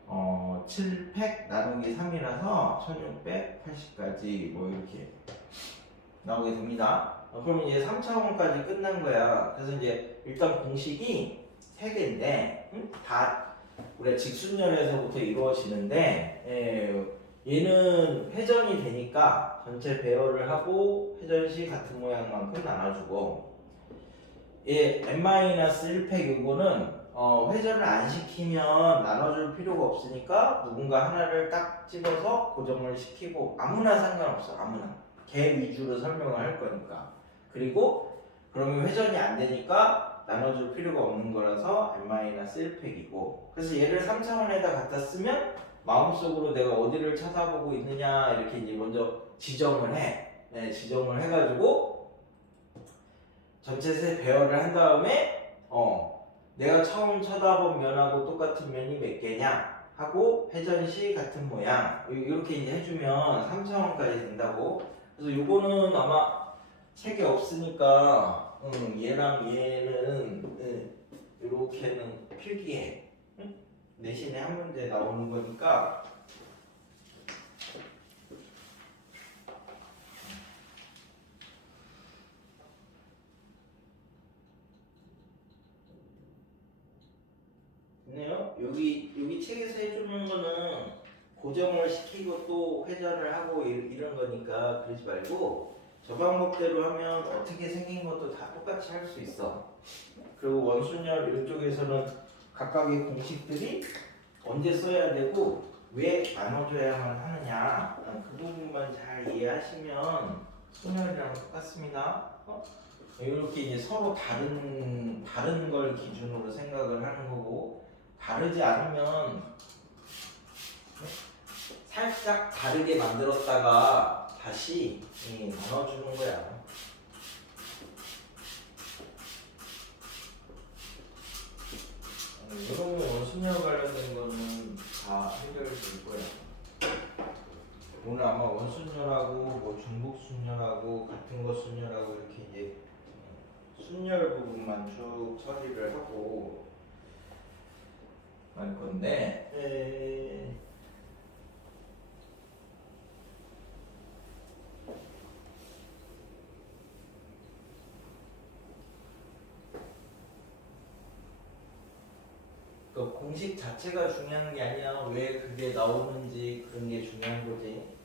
7팩 나누기 3이라서 1680까지 뭐 이렇게 나오게 됩니다. 그럼 이제 3차원까지 끝난 거야. 그래서 이제 일단 공식이 3개인데 다 우리가 직순열에서부터 이루어지는데 얘는 회전이 되니까 전체 배열을 하고 회전시 같은 모양만큼 나눠주고 얘 n-1팩 요거는 회전을 안 시키면 나눠줄 필요가 없으니까 누군가 하나를 딱 집어서 고정을 시키고 아무나 상관없어. 아무나 걔 위주로 설명을 할 거니까. 그리고 그러면 회전이 안 되니까 나눠줄 필요가 없는 거라서 n-1팩이고 그래서 얘를 3차원에다 갖다 쓰면 마음속으로 내가 어디를 쳐다보고 있느냐 이렇게 이제 먼저 지정을 해. 지정을 해가지고 전체 세 배열을 한 다음에 내가 처음 쳐다본 면하고 똑같은 면이 몇 개냐 하고 회전시 같은 모양 이렇게 이제 해주면 3차원까지 된다고. 그래서 요거는 아마 책에 없으니까 얘랑 얘는 이렇게는 필기해. 내신에 한 문제 나오는 거니까 좋네요. 여기 책에서 해주는 거는 고정을 시키고 또 회전을 하고 이런 거니까 그러지 말고 저 방법대로 하면 어떻게 생긴 것도 다 똑같이 할 수 있어. 그리고 원순열 이쪽에서는 각각의 공식들이 언제 써야 되고 왜 나눠줘야만 하느냐 그 부분만 잘 이해하시면 순열이랑 똑같습니다. 이렇게 이제 서로 다른 걸 기준으로 생각을 하는 거고 다르지 않으면 살짝 다르게 만들었다가 다시 나눠주는 거야. 이런 원순열 관련된 거는 다 해결될 거야. 오늘 아마 원순열하고 뭐 중복순열하고 같은 거 순열하고 이렇게 이제 순열 부분만 쭉 처리를 하고 할 건데 그 공식 자체가 중요한 게 아니야. 왜 그게 나오는지 그런 게 중요한 거지.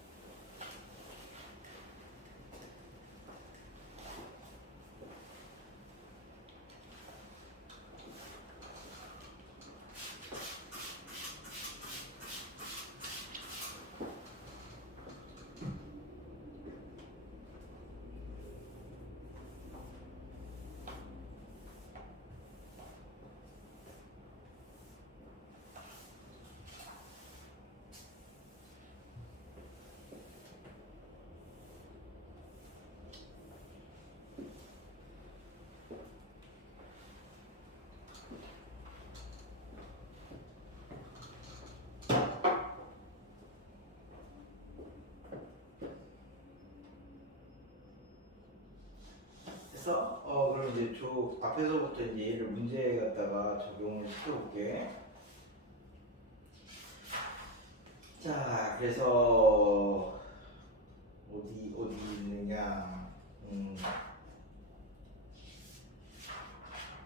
그래서 그럼 이제 앞에서부터 이제 얘를 문제에 갖다가 적용을 시켜볼게. 자, 그래서 어디 있느냐?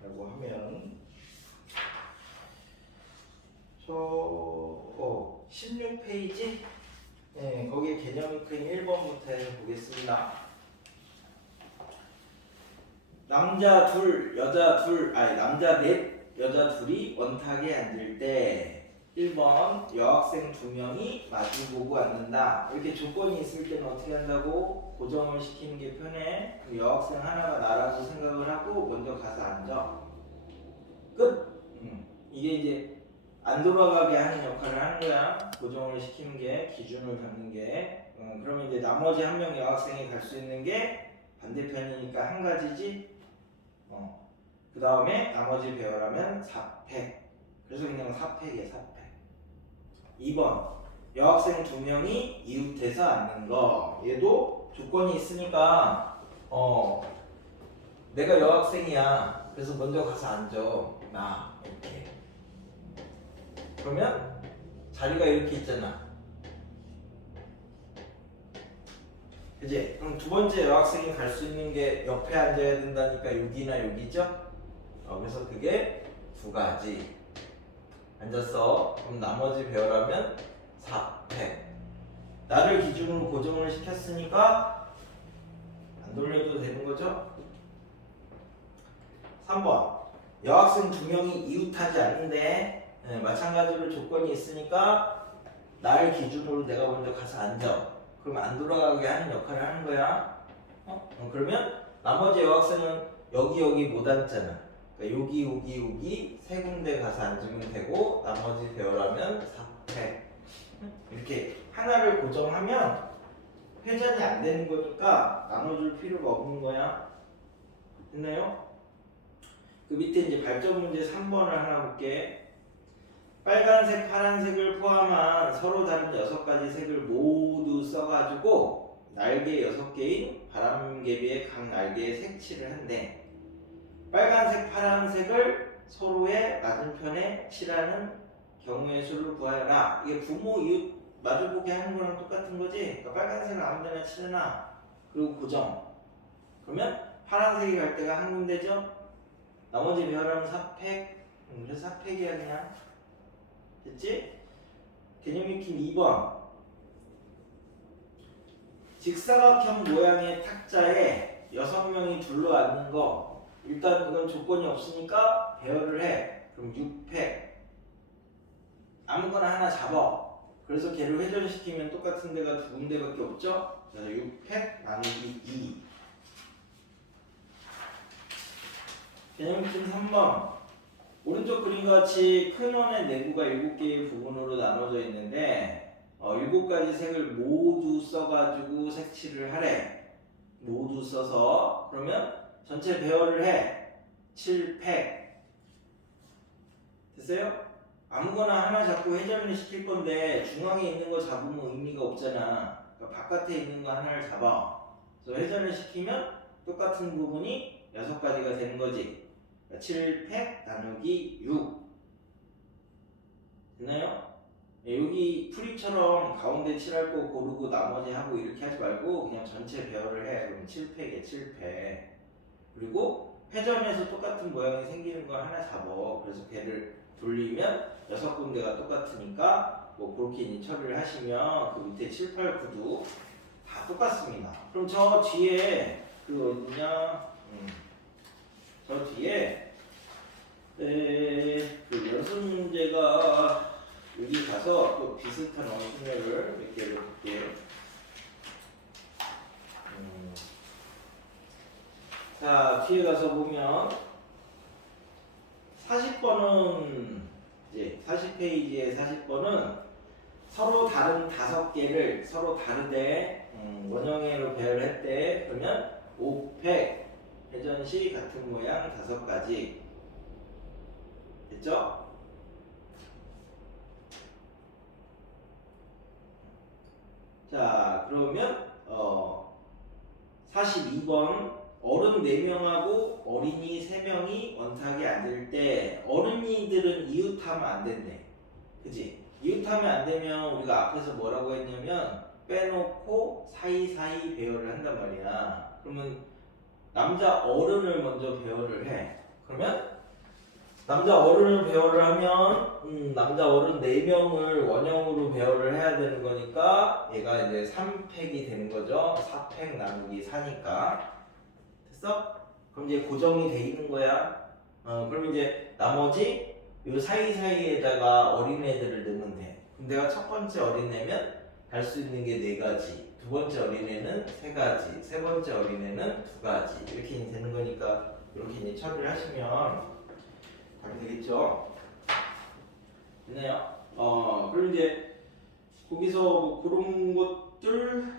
라고 하면 16페이지. 네, 거기에 개념이 큰 1번부터 해보겠습니다. 남자 둘, 여자 둘, 남자 넷, 여자 둘이 원탁에 앉을 때 1번 여학생 2명이 마주보고 앉는다. 이렇게 조건이 있을 때는 어떻게 한다고? 고정을 시키는 게 편해. 여학생 하나가 나라고 생각을 하고 먼저 가서 앉아. 끝! 이게 이제 안 돌아가게 하는 역할을 하는 거야. 고정을 시키는 게, 기준을 잡는 게. 그러면 이제 나머지 한 명 여학생이 갈 수 있는 게 반대편이니까 한 가지지. 그 다음에 나머지 배열하면 4팩. 그래서 그냥 4팩이야, 4팩. 2번 여학생 2명이 이웃해서 앉는 거. 얘도 조건이 있으니까 내가 여학생이야. 그래서 먼저 가서 앉아. 나 이렇게. 그러면 자리가 이렇게 있잖아. 그치? 그럼 두 번째 여학생이 갈 수 있는 게 옆에 앉아야 된다니까 여기나 여기죠? 그래서 그게 두 가지. 앉았어. 그럼 나머지 배열하면 4팩. 나를 기준으로 고정을 시켰으니까 안 돌려도 되는 거죠? 3번 여학생 2명이 이웃하지 않는데 마찬가지로 조건이 있으니까 날 기준으로 내가 먼저 가서 앉아. 그러면 안 돌아가게 하는 역할을 하는 거야. 그러면 나머지 여학생은 여기 못 앉잖아. 그러니까 여기 세 군데 가서 앉으면 되고 나머지 배열하면 4팩. 이렇게 하나를 고정하면 회전이 안 되는 거니까 나눠줄 필요가 없는 거야. 됐나요? 그 밑에 이제 발전 문제 3번을 하나 볼게. 빨간색, 파란색을 포함한 서로 다른 6가지 색을 모두 써가지고 날개 6개인 바람개비의 각 날개에 색칠을 한대. 빨간색, 파란색을 서로의 맞은편에 칠하는 경우의 수를 구하여라. 이게 부모, 이웃 마주보게 하는 거랑 똑같은 거지. 그러니까 빨간색을 아무데나 칠해놔. 그리고 고정. 그러면 파란색이 갈 때가 한 군데죠. 나머지 배열하면 4팩. 그래서 4팩이야 그냥. 됐지? 개념 익힘 2번. 직사각형 모양의 탁자에 6명이 둘러 앉는 거. 일단 이건 조건이 없으니까 배열을 해. 그럼 6팩. 아무거나 하나 잡아. 그래서 걔를 회전시키면 똑같은 데가 두 군데밖에 없죠? 그래서 6팩 나누기 2. 개념 익힘 3번. 오른쪽 그림과 같이 큰 원의 내부가 7개의 부분으로 나눠져 있는데 7가지 색을 모두 써가지고 색칠을 하래. 모두 써서. 그러면 전체 배열을 해. 7팩. 됐어요? 아무거나 하나 잡고 회전을 시킬 건데 중앙에 있는 거 잡으면 의미가 없잖아. 그러니까 바깥에 있는 거 하나를 잡아. 그래서 회전을 시키면 똑같은 부분이 6가지가 되는 거지. 7팩 나누기 6. 됐나요? 여기 프리처럼 가운데 칠할 거 고르고 나머지 하고 이렇게 하지 말고 그냥 전체 배열을 해. 그럼 7팩에 7팩. 그리고 회전에서 똑같은 모양이 생기는 걸 하나 잡어. 그래서 걔를 돌리면 6군데가 똑같으니까 뭐 그렇게 이제 처리를 하시면 그 밑에 7, 8, 9도 다 똑같습니다. 그럼 저 뒤에 그 어디냐? 저 뒤에 그 연습 문제가 여기 가서 또 비슷한 원순열을 몇 개를 볼게요. 자, 뒤에 가서 보면 40번은 이제 40페이지의 40번은 서로 다른 5개를 서로 다르게 원형으로 배열했대. 그러면 오펙, 회전식 같은 모양 5가지 됐죠? 자, 그러면 42번 어른 4명하고 어린이 3명이 원탁에 앉을 때 어른이들은 이웃하면 안 된대. 그치? 이웃하면 안 되면 우리가 앞에서 뭐라고 했냐면 빼놓고 사이사이 배열을 한단 말이야. 그러면 남자 어른을 먼저 배열을 해. 그러면 남자 어른을 배열을 하면 남자 어른 4명을 원형으로 배열을 해야 되는 거니까 얘가 이제 3팩이 되는 거죠. 4팩 나누기 4니까 됐어? 그럼 이제 고정이 돼 있는 거야. 그럼 이제 나머지 요 사이사이에다가 어린애들을 넣으면 돼. 그럼 내가 첫 번째 어린애면 할 수 있는 게 4가지, 두 번째 어린애는 3가지, 세 번째 어린애는 2가지 이렇게 이제 되는 거니까 이렇게 이제 처리를 하시면 잘 되겠죠? 됐나요? 그럼 이제 거기서 뭐 그런 것들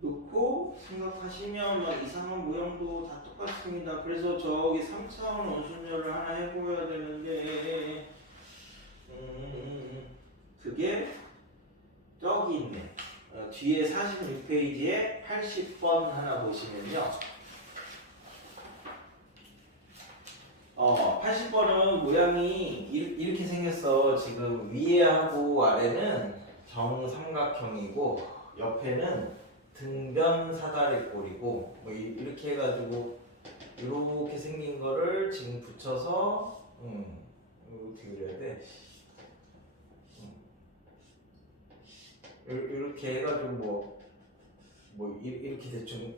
놓고 생각하시면 막 이상한 모양도 다 똑같습니다. 그래서 저기 3차원 원순열을 하나 해보여야 되는데 그게 저기 있네. 뒤에 46페이지에 80번 하나 보시면요. 80번은 모양이 이렇게 생겼어. 지금 위에하고 아래는 정삼각형이고 옆에는 등변 사다리 꼴이고 뭐 이렇게 해가지고 이렇게 생긴 거를 지금 붙여서 이거 어떻게 그려야 돼? 이렇게 해가지고 뭐 이렇게 대충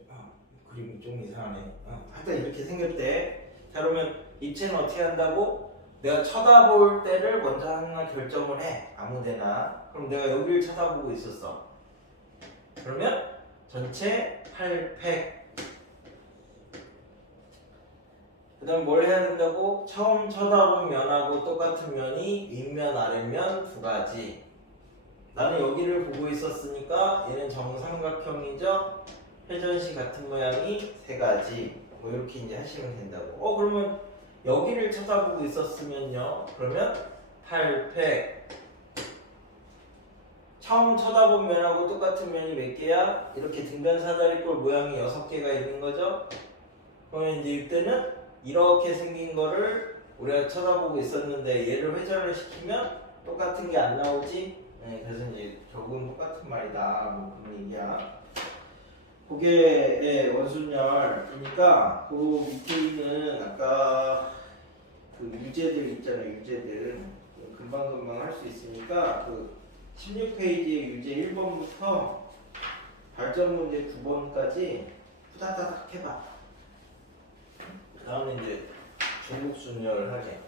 그림이 좀 이상하네. 하여튼 이렇게 생겼대. 자, 그러면 입체는 어떻게 한다고? 내가 쳐다볼 때를 먼저 하나 결정을 해. 아무데나. 그럼 내가 여기를 쳐다보고 있었어. 그러면 전체 8팩. 그 다음 뭘 해야 된다고? 처음 쳐다본 면하고 똑같은 면이 윗면 아랫면 2가지. 나는 여기를 보고 있었으니까 얘는 정삼각형이죠. 회전식 같은 모양이 3가지. 뭐 이렇게 이제 하시면 된다고. 그러면 여기를 쳐다보고 있었으면요. 그러면 8팩. 처음 쳐다본 면하고 똑같은 면이 몇 개야? 이렇게 등변 사다리꼴 모양이 6개가 있는 거죠. 그러면 이제 이때는 이렇게 생긴 거를 우리가 쳐다보고 있었는데 얘를 회전을 시키면 똑같은 게 안 나오지? 그래서 이제 결국은 똑같은 말이다. 뭐 그런 얘기야. 그게 원순열이니까 그 밑에 있는 아까 그 유제들 있잖아요. 유제들 금방금방 할 수 있으니까 그 16페이지의 유제 1번부터 발전 문제 9번까지 후다다닥 해봐. 그 다음에 이제 중국순열을 하게.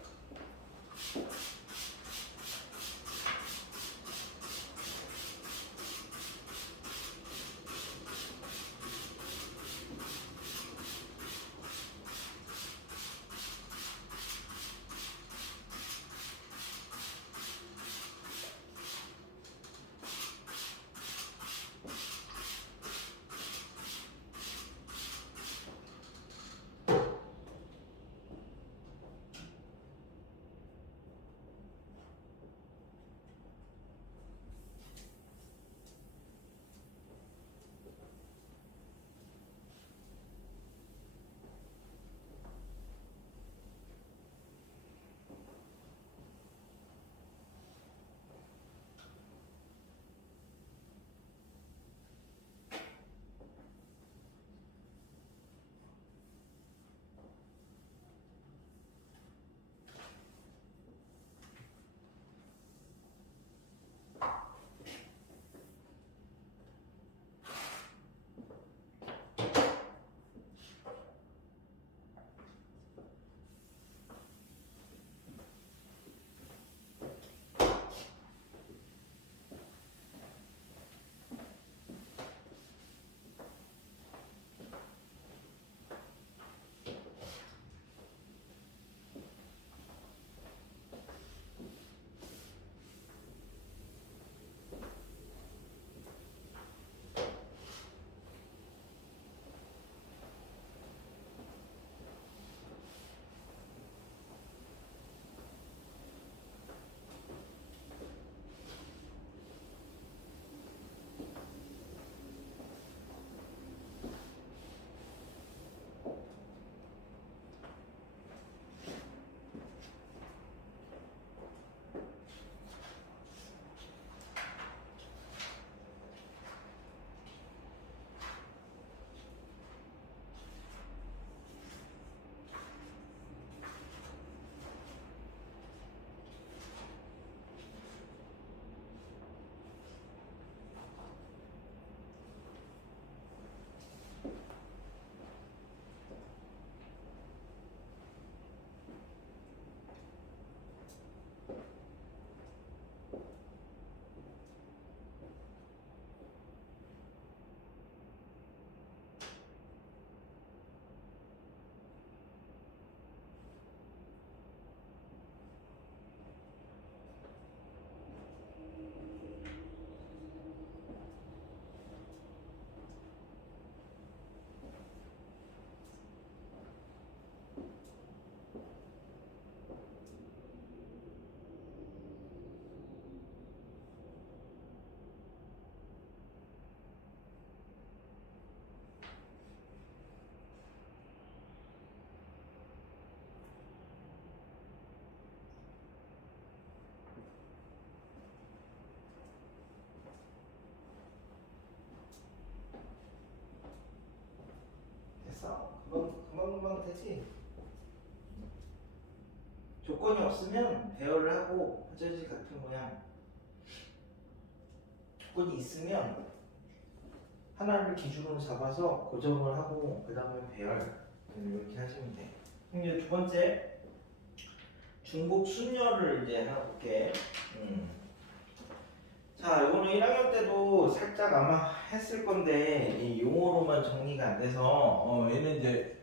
조건이 없으면 배열을 하고 화자지 같은 모양. 조건이 있으면 하나를 기준으로 잡아서 고정을 하고 그 다음에 배열 이렇게 하시면 돼. 이제 두 번째 중복 순열을 이제 하나 볼게. 자, 이거는 1학년 때도 살짝 아마 했을 건데 이 용어로만 정리가 안 돼서 얘는 이제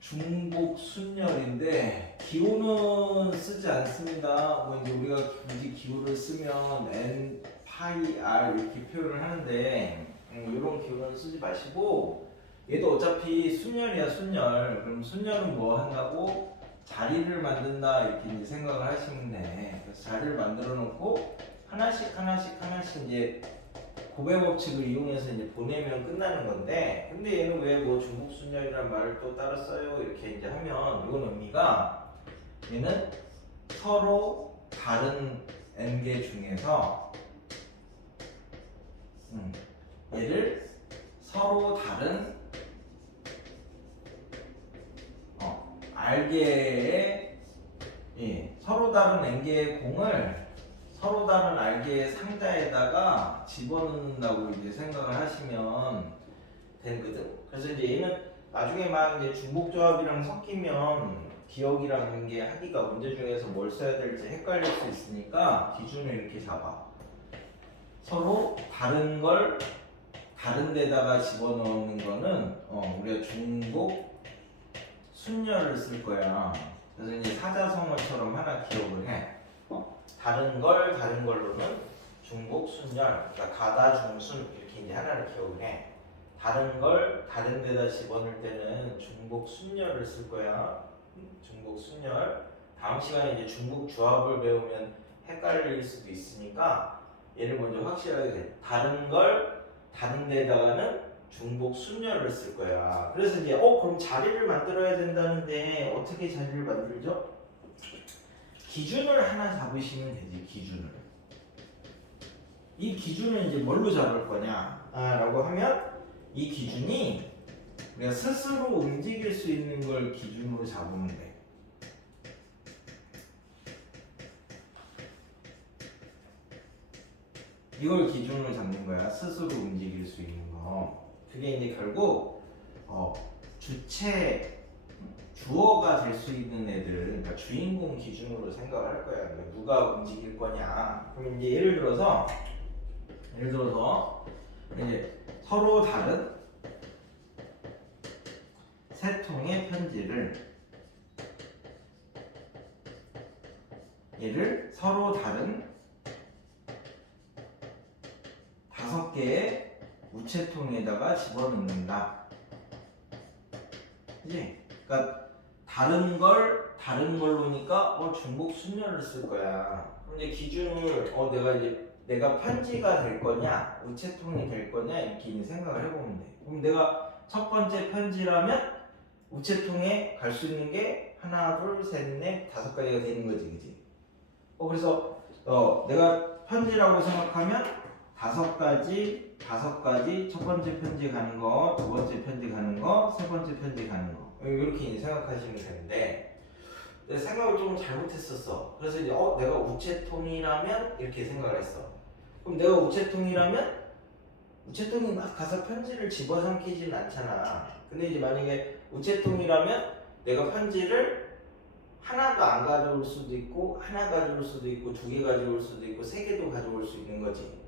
중복 순열인데 기호는 쓰지 않습니다. 뭐 이제 우리가 굳이 기호를 쓰면 n 파이 r 이렇게 표현을 하는데 이런 기호는 쓰지 마시고 얘도 어차피 순열이야 순열. 그럼 순열은 뭐 한다고? 자리를 만든다 이렇게 이제 생각을 하시면 돼. 그래서 자리를 만들어 놓고 하나씩 이제 고배 법칙을 이용해서 이제 보내면 끝나는 건데, 근데 얘는 왜 뭐 중복 순열이란 말을 또 따로 써요 이렇게 이제 하면 이건 의미가 얘는 서로 다른 n개 중에서 얘를 서로 다른 r개의 서로 다른 n개의 공을 서로 다른 r개의 상자에다가 집어넣는다고 이제 생각을 하시면 되거든. 그래서 이제 얘는 나중에 막 이제 중복조합이랑 섞이면 기억이라는 게 하기가 문제 중에서 뭘 써야 될지 헷갈릴 수 있으니까 기준을 이렇게 잡아. 서로 다른 걸 다른 데다가 집어넣는 거는 우리가 중복 순열을 쓸 거야. 그래서 이제 사자성어처럼 하나 기억을 해. 다른 걸 다른 걸로는 중복 순열, 그러니까 가다 중순 이렇게 이제 하나를 기억을 해. 다른 걸 다른 데다 집어넣을 때는 중복 순열을 쓸 거야. 중복 순열. 다음 시간에 이제 중복 조합을 배우면 헷갈릴 수도 있으니까 얘를 먼저 확실하게 해. 다른 걸 다른 데다가는 중복 순열을 쓸 거야. 그래서 이제 그럼 자리를 만들어야 된다는데 어떻게 자리를 만들죠? 기준을 하나 잡으시면 되지. 기준을. 이 기준을 이제 뭘로 잡을 거냐? 라고 하면 이 기준이 우리가 스스로 움직일 수 있는 걸 기준으로 잡으면 돼. 이걸 기준으로 잡는 거야. 스스로 움직일 수 있는 거. 그게 이제 결국 주어가 될 수 있는 애들, 그러니까 주인공 기준으로 생각을 할 거야. 그러니까 누가 움직일 거냐. 그럼 이제 예를 들어서 이제 서로 다른 세 통의 편지를 얘를 서로 다른 5개의 우체통에다가 집어넣는다. 그치? 그러니까 다른 걸 다른 걸로니까 중복 순열을 쓸 거야. 그런데 기준을 내가 편지가 될 거냐 우체통이 될 거냐 이렇게 생각을 해보면 돼. 그럼 내가 첫 번째 편지라면 우체통에 갈 수 있는 게 하나, 둘, 셋, 넷, 5가지가 되는 거지, 그지? 그래서 내가 편지라고 생각하면 5가지, 첫 번째 편지 가는 거, 두 번째 편지 가는 거, 세 번째 편지 가는 거 이렇게 생각하시면 되는데 내 생각을 좀 잘못했었어. 그래서 이제 내가 우체통이라면 이렇게 생각을 했어. 그럼 내가 우체통이라면 우체통이 막 가서 편지를 집어삼키진 않잖아. 근데 이제 만약에 우체통이라면 내가 편지를 하나도 안 가져올 수도 있고 하나 가져올 수도 있고 2개 가져올 수도 있고 3개도 가져올 수 있는 거지.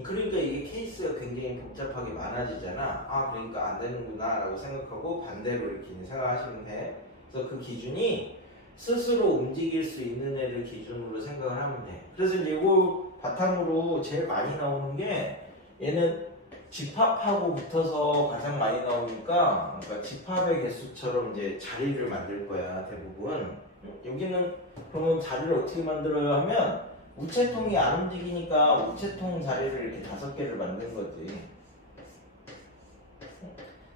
그러니까 이게 케이스가 굉장히 복잡하게 많아지잖아. 그러니까 안 되는구나 라고 생각하고 반대로 이렇게 생각하시면 돼. 그래서 그 기준이 스스로 움직일 수 있는 애를 기준으로 생각을 하면 돼. 그래서 이제 이거 바탕으로 제일 많이 나오는 게 얘는 집합하고 붙어서 가장 많이 나오니까, 그러니까 집합의 개수처럼 이제 자리를 만들 거야 대부분. 여기는 그러면 자리를 어떻게 만들어요 하면 우체통이 안 움직이니까 우체통 자리를 이렇게 5개를 만든 거지.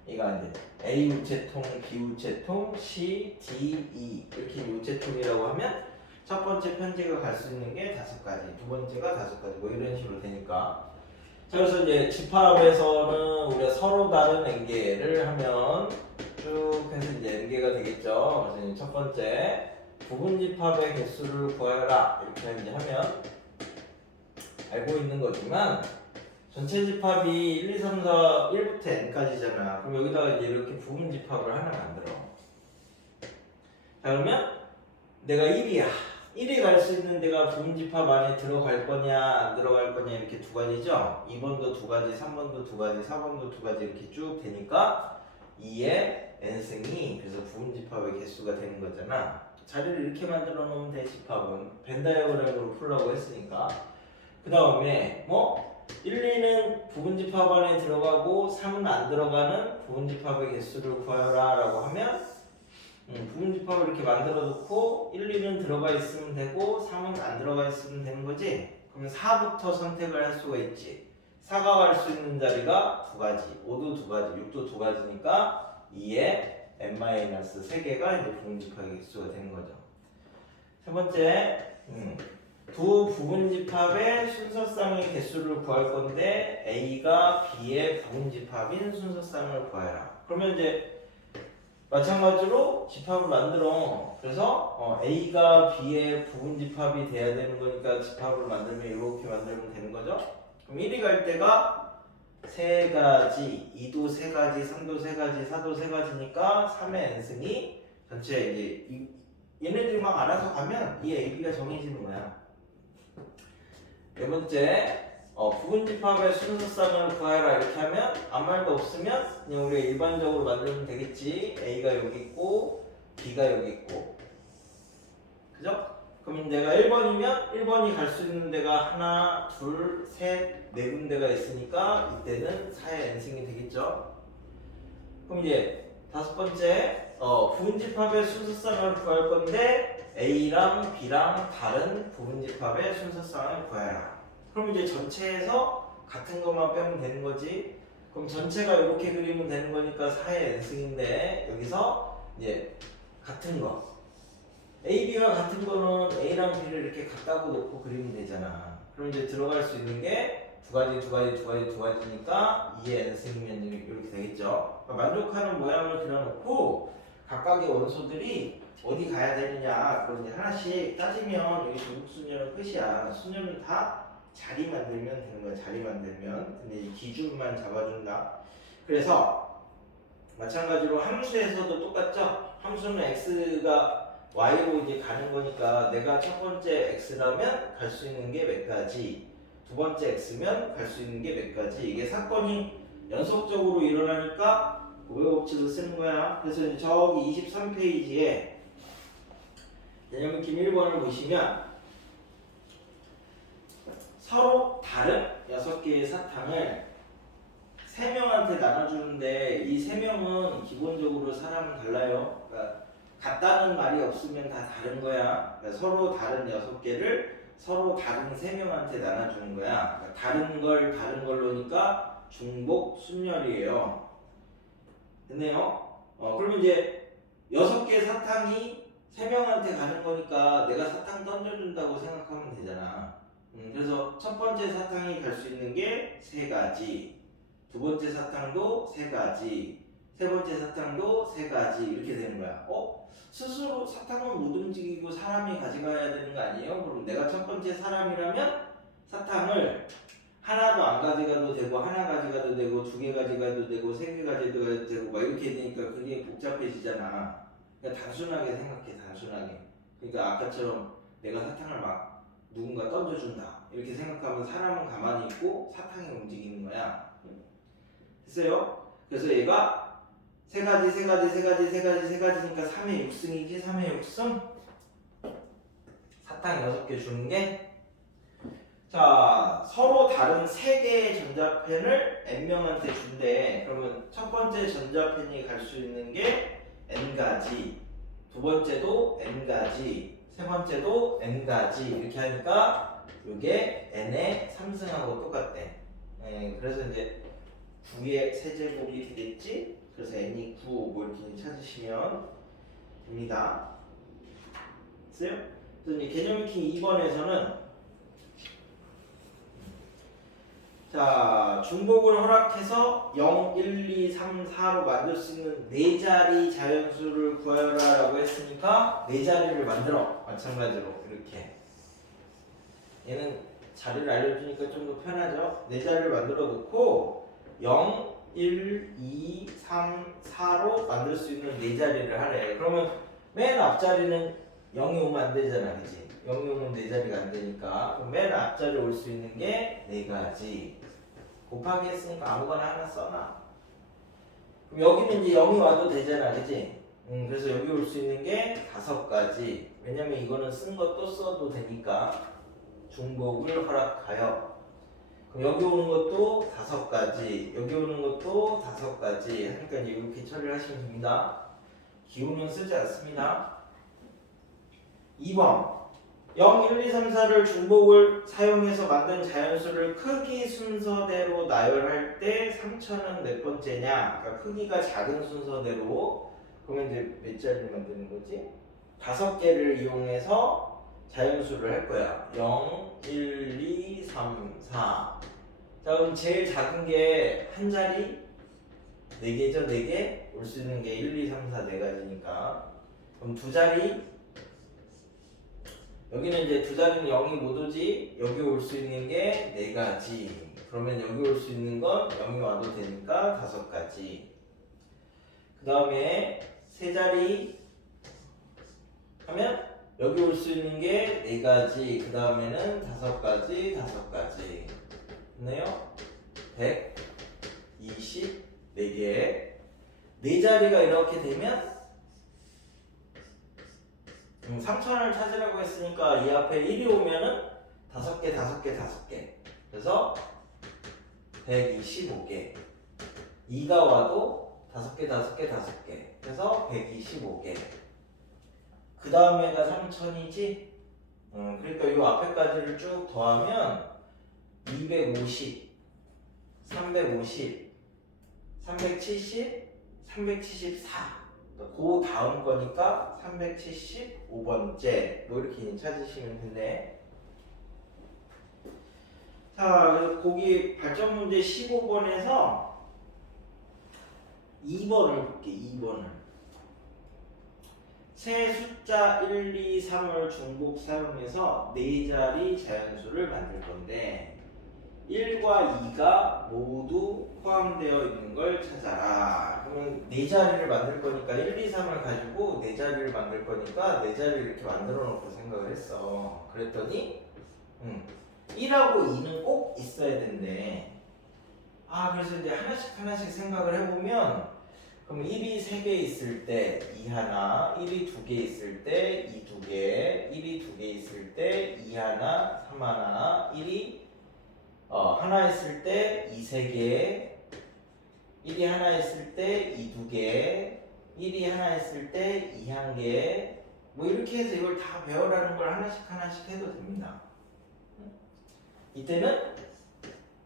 이가 이제 A 우체통, B 우체통, C, D, E 이렇게 우체통이라고 하면 첫 번째 편지가 갈 수 있는 게 5가지, 두 번째가 5가지 뭐 이런 식으로 되니까. 자, 그래서 이제 집합에서는 우리가 서로 다른 n개를 하면 쭉 해서 이제 n개가 되겠죠. 그래서 이제 첫 번째 부분집합의 개수를 구하여라 이렇게 이제 하면 알고 있는 거지만 전체 집합이 1, 2, 3, 4, 1부터 n까지잖아. 그럼 여기다가 이제 이렇게 부분집합을 하나 만들어. 자, 그러면 내가 1이야. 1이 갈 수 있는 데가 부분집합 안에 들어갈 거냐 안 들어갈 거냐 이렇게 두 가지죠. 2번도 두 가지, 3번도 두 가지, 4번도 두 가지 이렇게 쭉 되니까 2의 n승이 그래서 부분집합의 개수가 되는 거잖아. 자리를 이렇게 만들어 놓으면 돼. 집합은 벤 다이어그램으로 풀라고 했으니까. 그 다음에 뭐 1, 2는 부분집합 안에 들어가고 3은 안 들어가는 부분집합의 개수를 구하여라 라고 하면 부분집합을 이렇게 만들어 놓고 1, 2는 들어가 있으면 되고 3은 안 들어가 있으면 되는 거지. 그러면 4부터 선택을 할 수가 있지. 4가 갈 수 있는 자리가 두 가지, 5도 두 가지, 6도 두 가지니까 2에 n-3개가 이제 부분집합의 개수가 되는 거죠. 세 번째, 두 부분집합의 순서쌍의 개수를 구할 건데 A가 B의 부분집합인 순서쌍을 구하라. 그러면 이제 마찬가지로 집합을 만들어. 그래서 A가 B의 부분집합이 돼야 되는 거니까 집합을 만들면 이렇게 만들면 되는 거죠. 그럼 1이 갈 때가 세 가지, 2도 세 가지, 3도 세 가지, 4도 세 가지니까 3의 n승이 전체 이제 얘네들 막 알아서 가면 이 AB가 정해지는 거야. 네 번째, 부분집합의 순서쌍을 구하라 이렇게 하면 아무 말도 없으면 그냥 우리가 일반적으로 만들면 되겠지. A가 여기 있고 B가 여기 있고, 그죠? 그럼 내가 1번이면 1번이 갈 수 있는 데가 하나, 둘, 셋, 네 군데가 있으니까 이때는 4의 n승이 되겠죠. 그럼 이제 다섯 번째, 부분집합의 순서쌍을 구할 건데 A랑 B랑 다른 부분집합의 순서쌍을 구해라. 그럼 이제 전체에서 같은 것만 빼면 되는 거지. 그럼 전체가 이렇게 그리면 되는 거니까 4의 n승인데 여기서 이제 같은 거 A, B가 같은 거는 A랑 B를 이렇게 갖다고 놓고 그리면 되잖아. 그럼 이제 들어갈 수 있는 게 두 가지, 두 가지, 두 가지, 두 가지니까 2의 n승이면 이렇게 되겠죠. 그러니까 만족하는 모양을 그려놓고 각각의 원소들이 어디 가야 되느냐 그걸 이제 하나씩 따지면 여기 조국순열은 끝이야. 순열은 다 자리 만들면 되는 거야. 자리 만들면. 근데 이 기준만 잡아준다. 그래서 마찬가지로 함수에서도 똑같죠. 함수는 x가 y로 이제 가는 거니까 내가 첫 번째 x라면 갈 수 있는 게 몇 가지, 두 번째 x면 갈 수 있는 게 몇 가지. 이게 사건이 연속적으로 일어나니까 우회 법칙을 쓰는 거야. 그래서 이제 저기 23페이지에 개념 익힘 1번을 보시면 서로 다른 6개의 사탕을 3명한테 나눠주는데 이 3명은 기본적으로 사람은 달라요. 그러니까 같다는 말이 없으면 다 다른 거야. 그러니까 서로 다른 6개를 서로 다른 3명한테 나눠주는 거야. 그러니까 다른 걸 다른 걸로니까 중복 순열이에요. 됐네요? 그러면 이제 6개 사탕이 3명한테 가는 거니까 내가 사탕 던져준다고 생각하면 되잖아. 그래서 첫 번째 사탕이 갈 수 있는 게 3가지, 두 번째 사탕도 3가지, 세 번째 사탕도 3가지 이렇게 되는 거야. 스스로 사탕은 못 움직이고 사람이 가져가야 되는 거 아니에요? 그럼 내가 첫 번째 사람이라면 사탕을 하나도 안 가져가도 되고 하나 가져가도 되고 2개 가져가도 되고 3개 가져가도 되고 막 이렇게 되니까 그게 복잡해지잖아. 그러니까 단순하게 생각해. 단순하게. 그러니까 아까처럼 내가 사탕을 막 누군가 던져준다 이렇게 생각하면 사람은 가만히 있고 사탕이 움직이는 거야. 됐어요? 그래서 얘가 3가지, 3가지, 3가지, 3가지, 3가지니까 3의 6승이지. 3의 6승 사탕 6개 주는 게, 자, 서로 다른 3개의 전자펜을 n명한테 준대. 그러면 첫 번째 전자펜이 갈 수 있는 게 n가지, 두 번째도 n가지, 세 번째도 n가지 이렇게 하니까 이게 n의 3승하고 똑같대. 그래서 이제 9의 세제곱이 되겠지? 그래서 n이 9 뭐 이렇게 찾으시면 됩니다. 됐어요? 그래서 이제 개념 익힘 2번에서는 자, 중복을 허락해서 0, 1, 2, 3, 4로 만들 수 있는 4자리 자연수를 구하여라 라고 했으니까 4자리를 만들어. 마찬가지로 이렇게. 얘는 자리를 알려주니까 좀 더 편하죠. 4자리를 만들어 놓고 0, 1, 2, 3, 4로 만들 수 있는 4자리를 하래. 그러면 맨 앞자리는 0이 오면 안 되잖아, 그치? 0이 오면 4자리가 안 되니까. 그럼 맨 앞자리에 올 수 있는 게 4가지. 곱하기 했으니까 아무거나 하나 써놔. 그럼 여기는 이제 0이 와도 되잖아, 그치? 그래서 여기 올 수 있는 게 5가지. 왜냐면 이거는 쓴 거 또 써도 되니까 중복을 허락하여. 그럼 여기 오는 것도 5가지, 여기 오는 것도 5가지 하니까 이제 이렇게 처리를 하시면 됩니다. 기호는 쓰지 않습니다. 2번 0, 1, 2, 3, 4를 중복을 사용해서 만든 자연수를 크기 순서대로 나열할 때 3천은 몇 번째냐? 그러니까 크기가 작은 순서대로. 그러면 이제 몇 자리를 만드는 거지? 5개를 이용해서 자연수를 할 거야. 0, 1, 2, 3, 4. 자, 그럼 제일 작은 게 한 자리? 4개죠, 4개? 올 수 있는 게 1, 2, 3, 4, 4가지니까. 그럼 2자리? 여기는 이제 2자리는 0이 못 오지. 여기 올 수 있는 게 4가지. 그러면 여기 올 수 있는 건 0이 와도 되니까 5가지. 그 다음에 3자리 하면 여기 올 수 있는 게 4가지. 그 다음에는 5가지, 5가지. 됐네요? 124개. 4자리가 이렇게 되면 3천을 찾으라고 했으니까 이 앞에 1이 오면은 5개, 5개, 5개. 그래서 125개. 2가 와도 5개, 5개, 5개. 그래서 125개. 그 다음에가 3천이지? 그러니까 이 앞에까지를 쭉 더하면 250, 350, 370, 374. 그 다음 거니까 375번째 뭐 이렇게 찾으시면 되네. 자, 그래서 거기 발전 문제 15번에서 2번을 볼게. 2번을 세 숫자 1, 2, 3을 중복 사용해서 4자리 자연수를 만들 건데 1과 2가 모두 포함되어 있는 걸 찾아라. 그러면 4자리를 만들 거니까 1, 2, 3을 가지고 4자리를 만들 거니까 4자리를 이렇게 만들어 놓고 생각을 했어. 그랬더니 1하고 2는 꼭 있어야 된대. 그래서 이제 하나씩 하나씩 생각을 해보면 그럼 1이 3개 있을 때 2 하나, 1이 2개 있을 때 2 2개, 1이 2개 있을 때 2 하나, 3 하나, 1이 하나 있을 때 2, 3개, 1이 하나 있을 때 2, 2개, 1이 하나 있을 때 2, 1개. 뭐 이렇게 해서 이걸 다 배워라는 걸 하나씩 하나씩 해도 됩니다. 이때는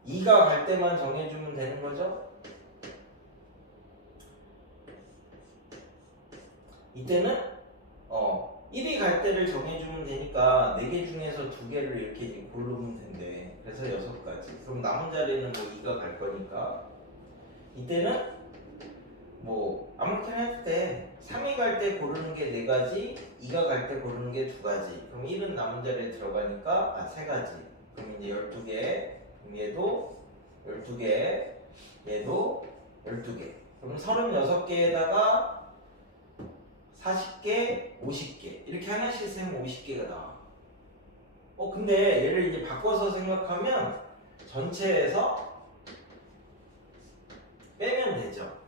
2가 갈 때만 정해주면 되는 거죠. 이때는 1이 갈 때를 정해주면 되니까 4개 중에서 2개를 이렇게 이제 고르면 된대. 그래서 6가지. 그럼 남은 자리는 뭐 2가 갈 거니까 이때는 뭐 아무렇게나 해도 돼. 3이 갈 때 고르는 게 4가지, 2가 갈 때 고르는 게 2가지. 그럼 1은 남은 자리에 들어가니까 3가지. 그럼 이제 12개. 그럼 얘도 12개. 얘도 12개. 그럼 36개에다가 40개, 50개 이렇게 하나씩 세면 50개가 나와. 근데 얘를 이제 바꿔서 생각하면 전체에서 빼면 되죠.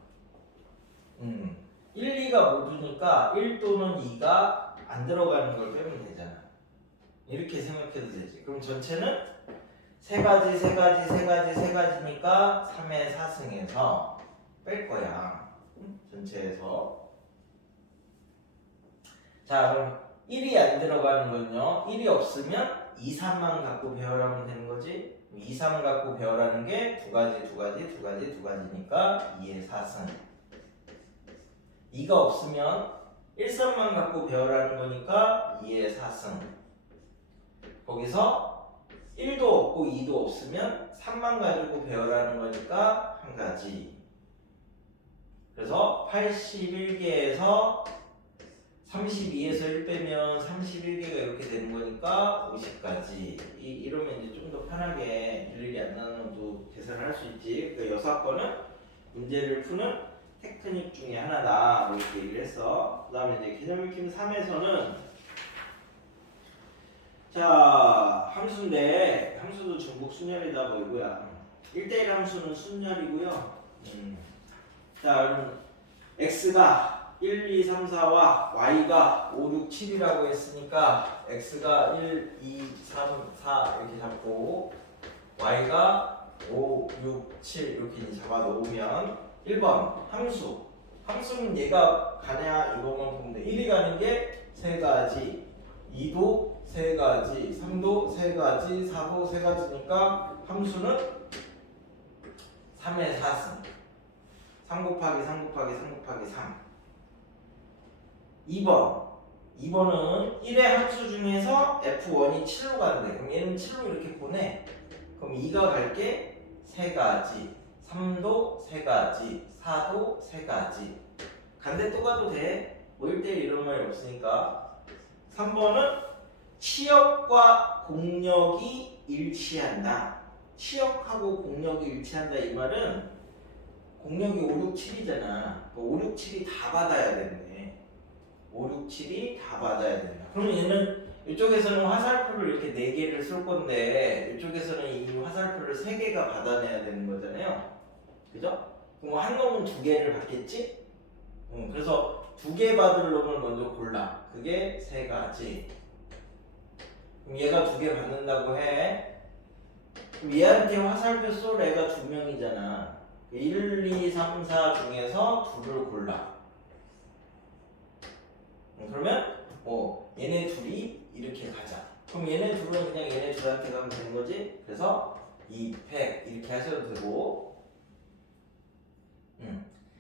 1, 2가 모두니까 1 또는 2가 안 들어가는 걸 빼면 되잖아. 이렇게 생각해도 되지. 그럼 전체는 3가지, 3가지, 3가지, 3가지니까 3의 4승에서 뺄 거야. 전체에서. 자, 그럼 1이 안 들어가는 건요. 1이 없으면 2, 3만 갖고 배열하면 되는 거지. 2, 3 갖고 배열하는 게 2가지, 2가지, 2가지, 2가지니까 2의 4승. 2가 없으면 1, 3만 갖고 배열하는 거니까 2의 4승. 거기서 1도 없고 2도 없으면 3만 가지고 배열하는 거니까 한 가지. 그래서 81개에서 32에서 1 빼면 31개가 이렇게 되는 거니까 50까지. 이러면 이제 좀 더 편하게 일일이 안 나눠도 계산을 할 수 있지. 그 여사건은 문제를 푸는 테크닉 중에 하나다. 뭐 이렇게 얘기를 했어. 그 다음에 이제 개념 익힘 3에서는 자, 함수인데 함수도 중복 순열이다 뭐 이거야. 1대1 함수는 순열이고요. 자, 그럼 x가 1, 2, 3, 4와 y가 5, 6, 7이라고 했으니까 x가 1, 2, 3, 4 이렇게 잡고 y가 5, 6, 7 이렇게 이제 잡아 놓으면 1번 함수는 얘가 가냐 이거만 보면 돼. 1이 가는 게 3가지, 2도 3가지, 3도 3가지, 4도 3가지니까 함수는 3의 4승. 3 곱하기 3 곱하기 3 곱하기 3. 2번은 1의 함수 중에서 f1이 7로 가는데 그럼 얘는 7로 이렇게 보내. 그럼 2가 갈 게 3가지, 3도 3가지, 4도 3가지. 간대 또 가도 돼. 뭐 1대1 이런 말이 없으니까. 3번은 치역과 공역이 일치한다. 치역하고 공역이 일치한다 이 말은 공역이 5, 6, 7이잖아. 5, 6, 7이 다 받아야 되네. 5, 6, 7이 다 받아야 된다. 그러면 얘는 이쪽에서는 화살표를 이렇게 4개를 쓸 건데 이쪽에서는 이 화살표를 3개가 받아내야 되는 거잖아요. 그죠? 그럼 한 놈은 2개를 받겠지? 그래서 2개 받을 놈을 먼저 골라. 그게 3가지. 그럼 얘가 2개 받는다고 해. 그럼 얘한테 화살표 쏠 애가 2명이잖아. 1, 2, 3, 4 중에서 2를 골라. 그러면 얘네 둘이 이렇게 가자. 그럼 얘네 둘은 그냥 얘네 둘한테 가면 되는 거지. 그래서 2팩 이렇게 하셔도 되고.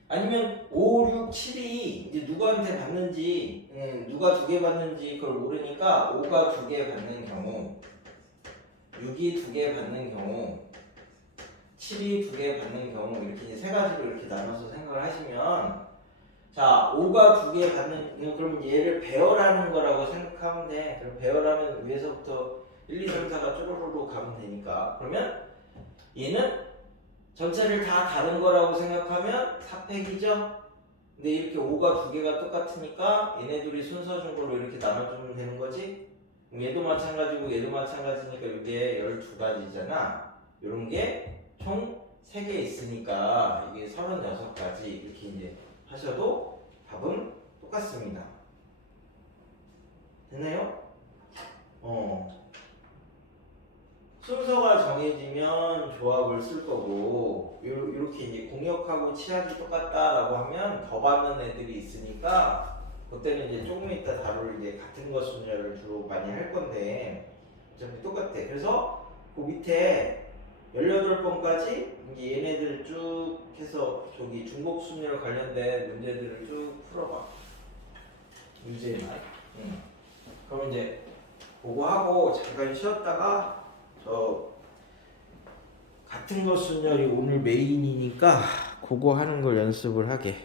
아니면 5, 6, 7이 이제 누구한테 받는지, 누가 2개 받는지 그걸 모르니까 5가 2개 받는 경우, 6이 2개 받는 경우, 7이 2개 받는 경우 이렇게 이제 3가지로 이렇게 나눠서 생각을 하시면, 자 5가 2개 받는, 그럼 얘를 배열하는 거라고 생각하면 돼. 그럼 배열하면 위에서부터 1, 2, 3, 4가 쪼로로로 가면 되니까. 그러면 얘는 전체를 다 다른 거라고 생각하면 4팩이죠? 근데 이렇게 5가 2개가 똑같으니까 얘네 둘이 순서 중으로 이렇게 나눠주면 되는 거지? 얘도 마찬가지고 얘도 마찬가지니까 이게 12가지잖아. 이런 게 총 3개 있으니까 이게 36가지 이렇게 이제 하셔도 답은 똑같습니다. 됐나요? 순서가 정해지면 조합을 쓸 거고, 이렇게 이제 공역하고 치약이 똑같다라고 하면 더 받는 애들이 있으니까 그때는 이제 조금 이따 다룰 이제 같은 것 순열을 주로 많이 할 건데 어차피 똑같아. 그래서 그 밑에 18번까지 이제 얘네들 쭉 해서 저기 중복 순열 관련된 문제들을 쭉 풀어봐. 문제만. 그럼 이제 그거 하고 잠깐 쉬었다가 저 같은 것 순열이 오늘 메인이니까 그거 하는 걸 연습을 하게.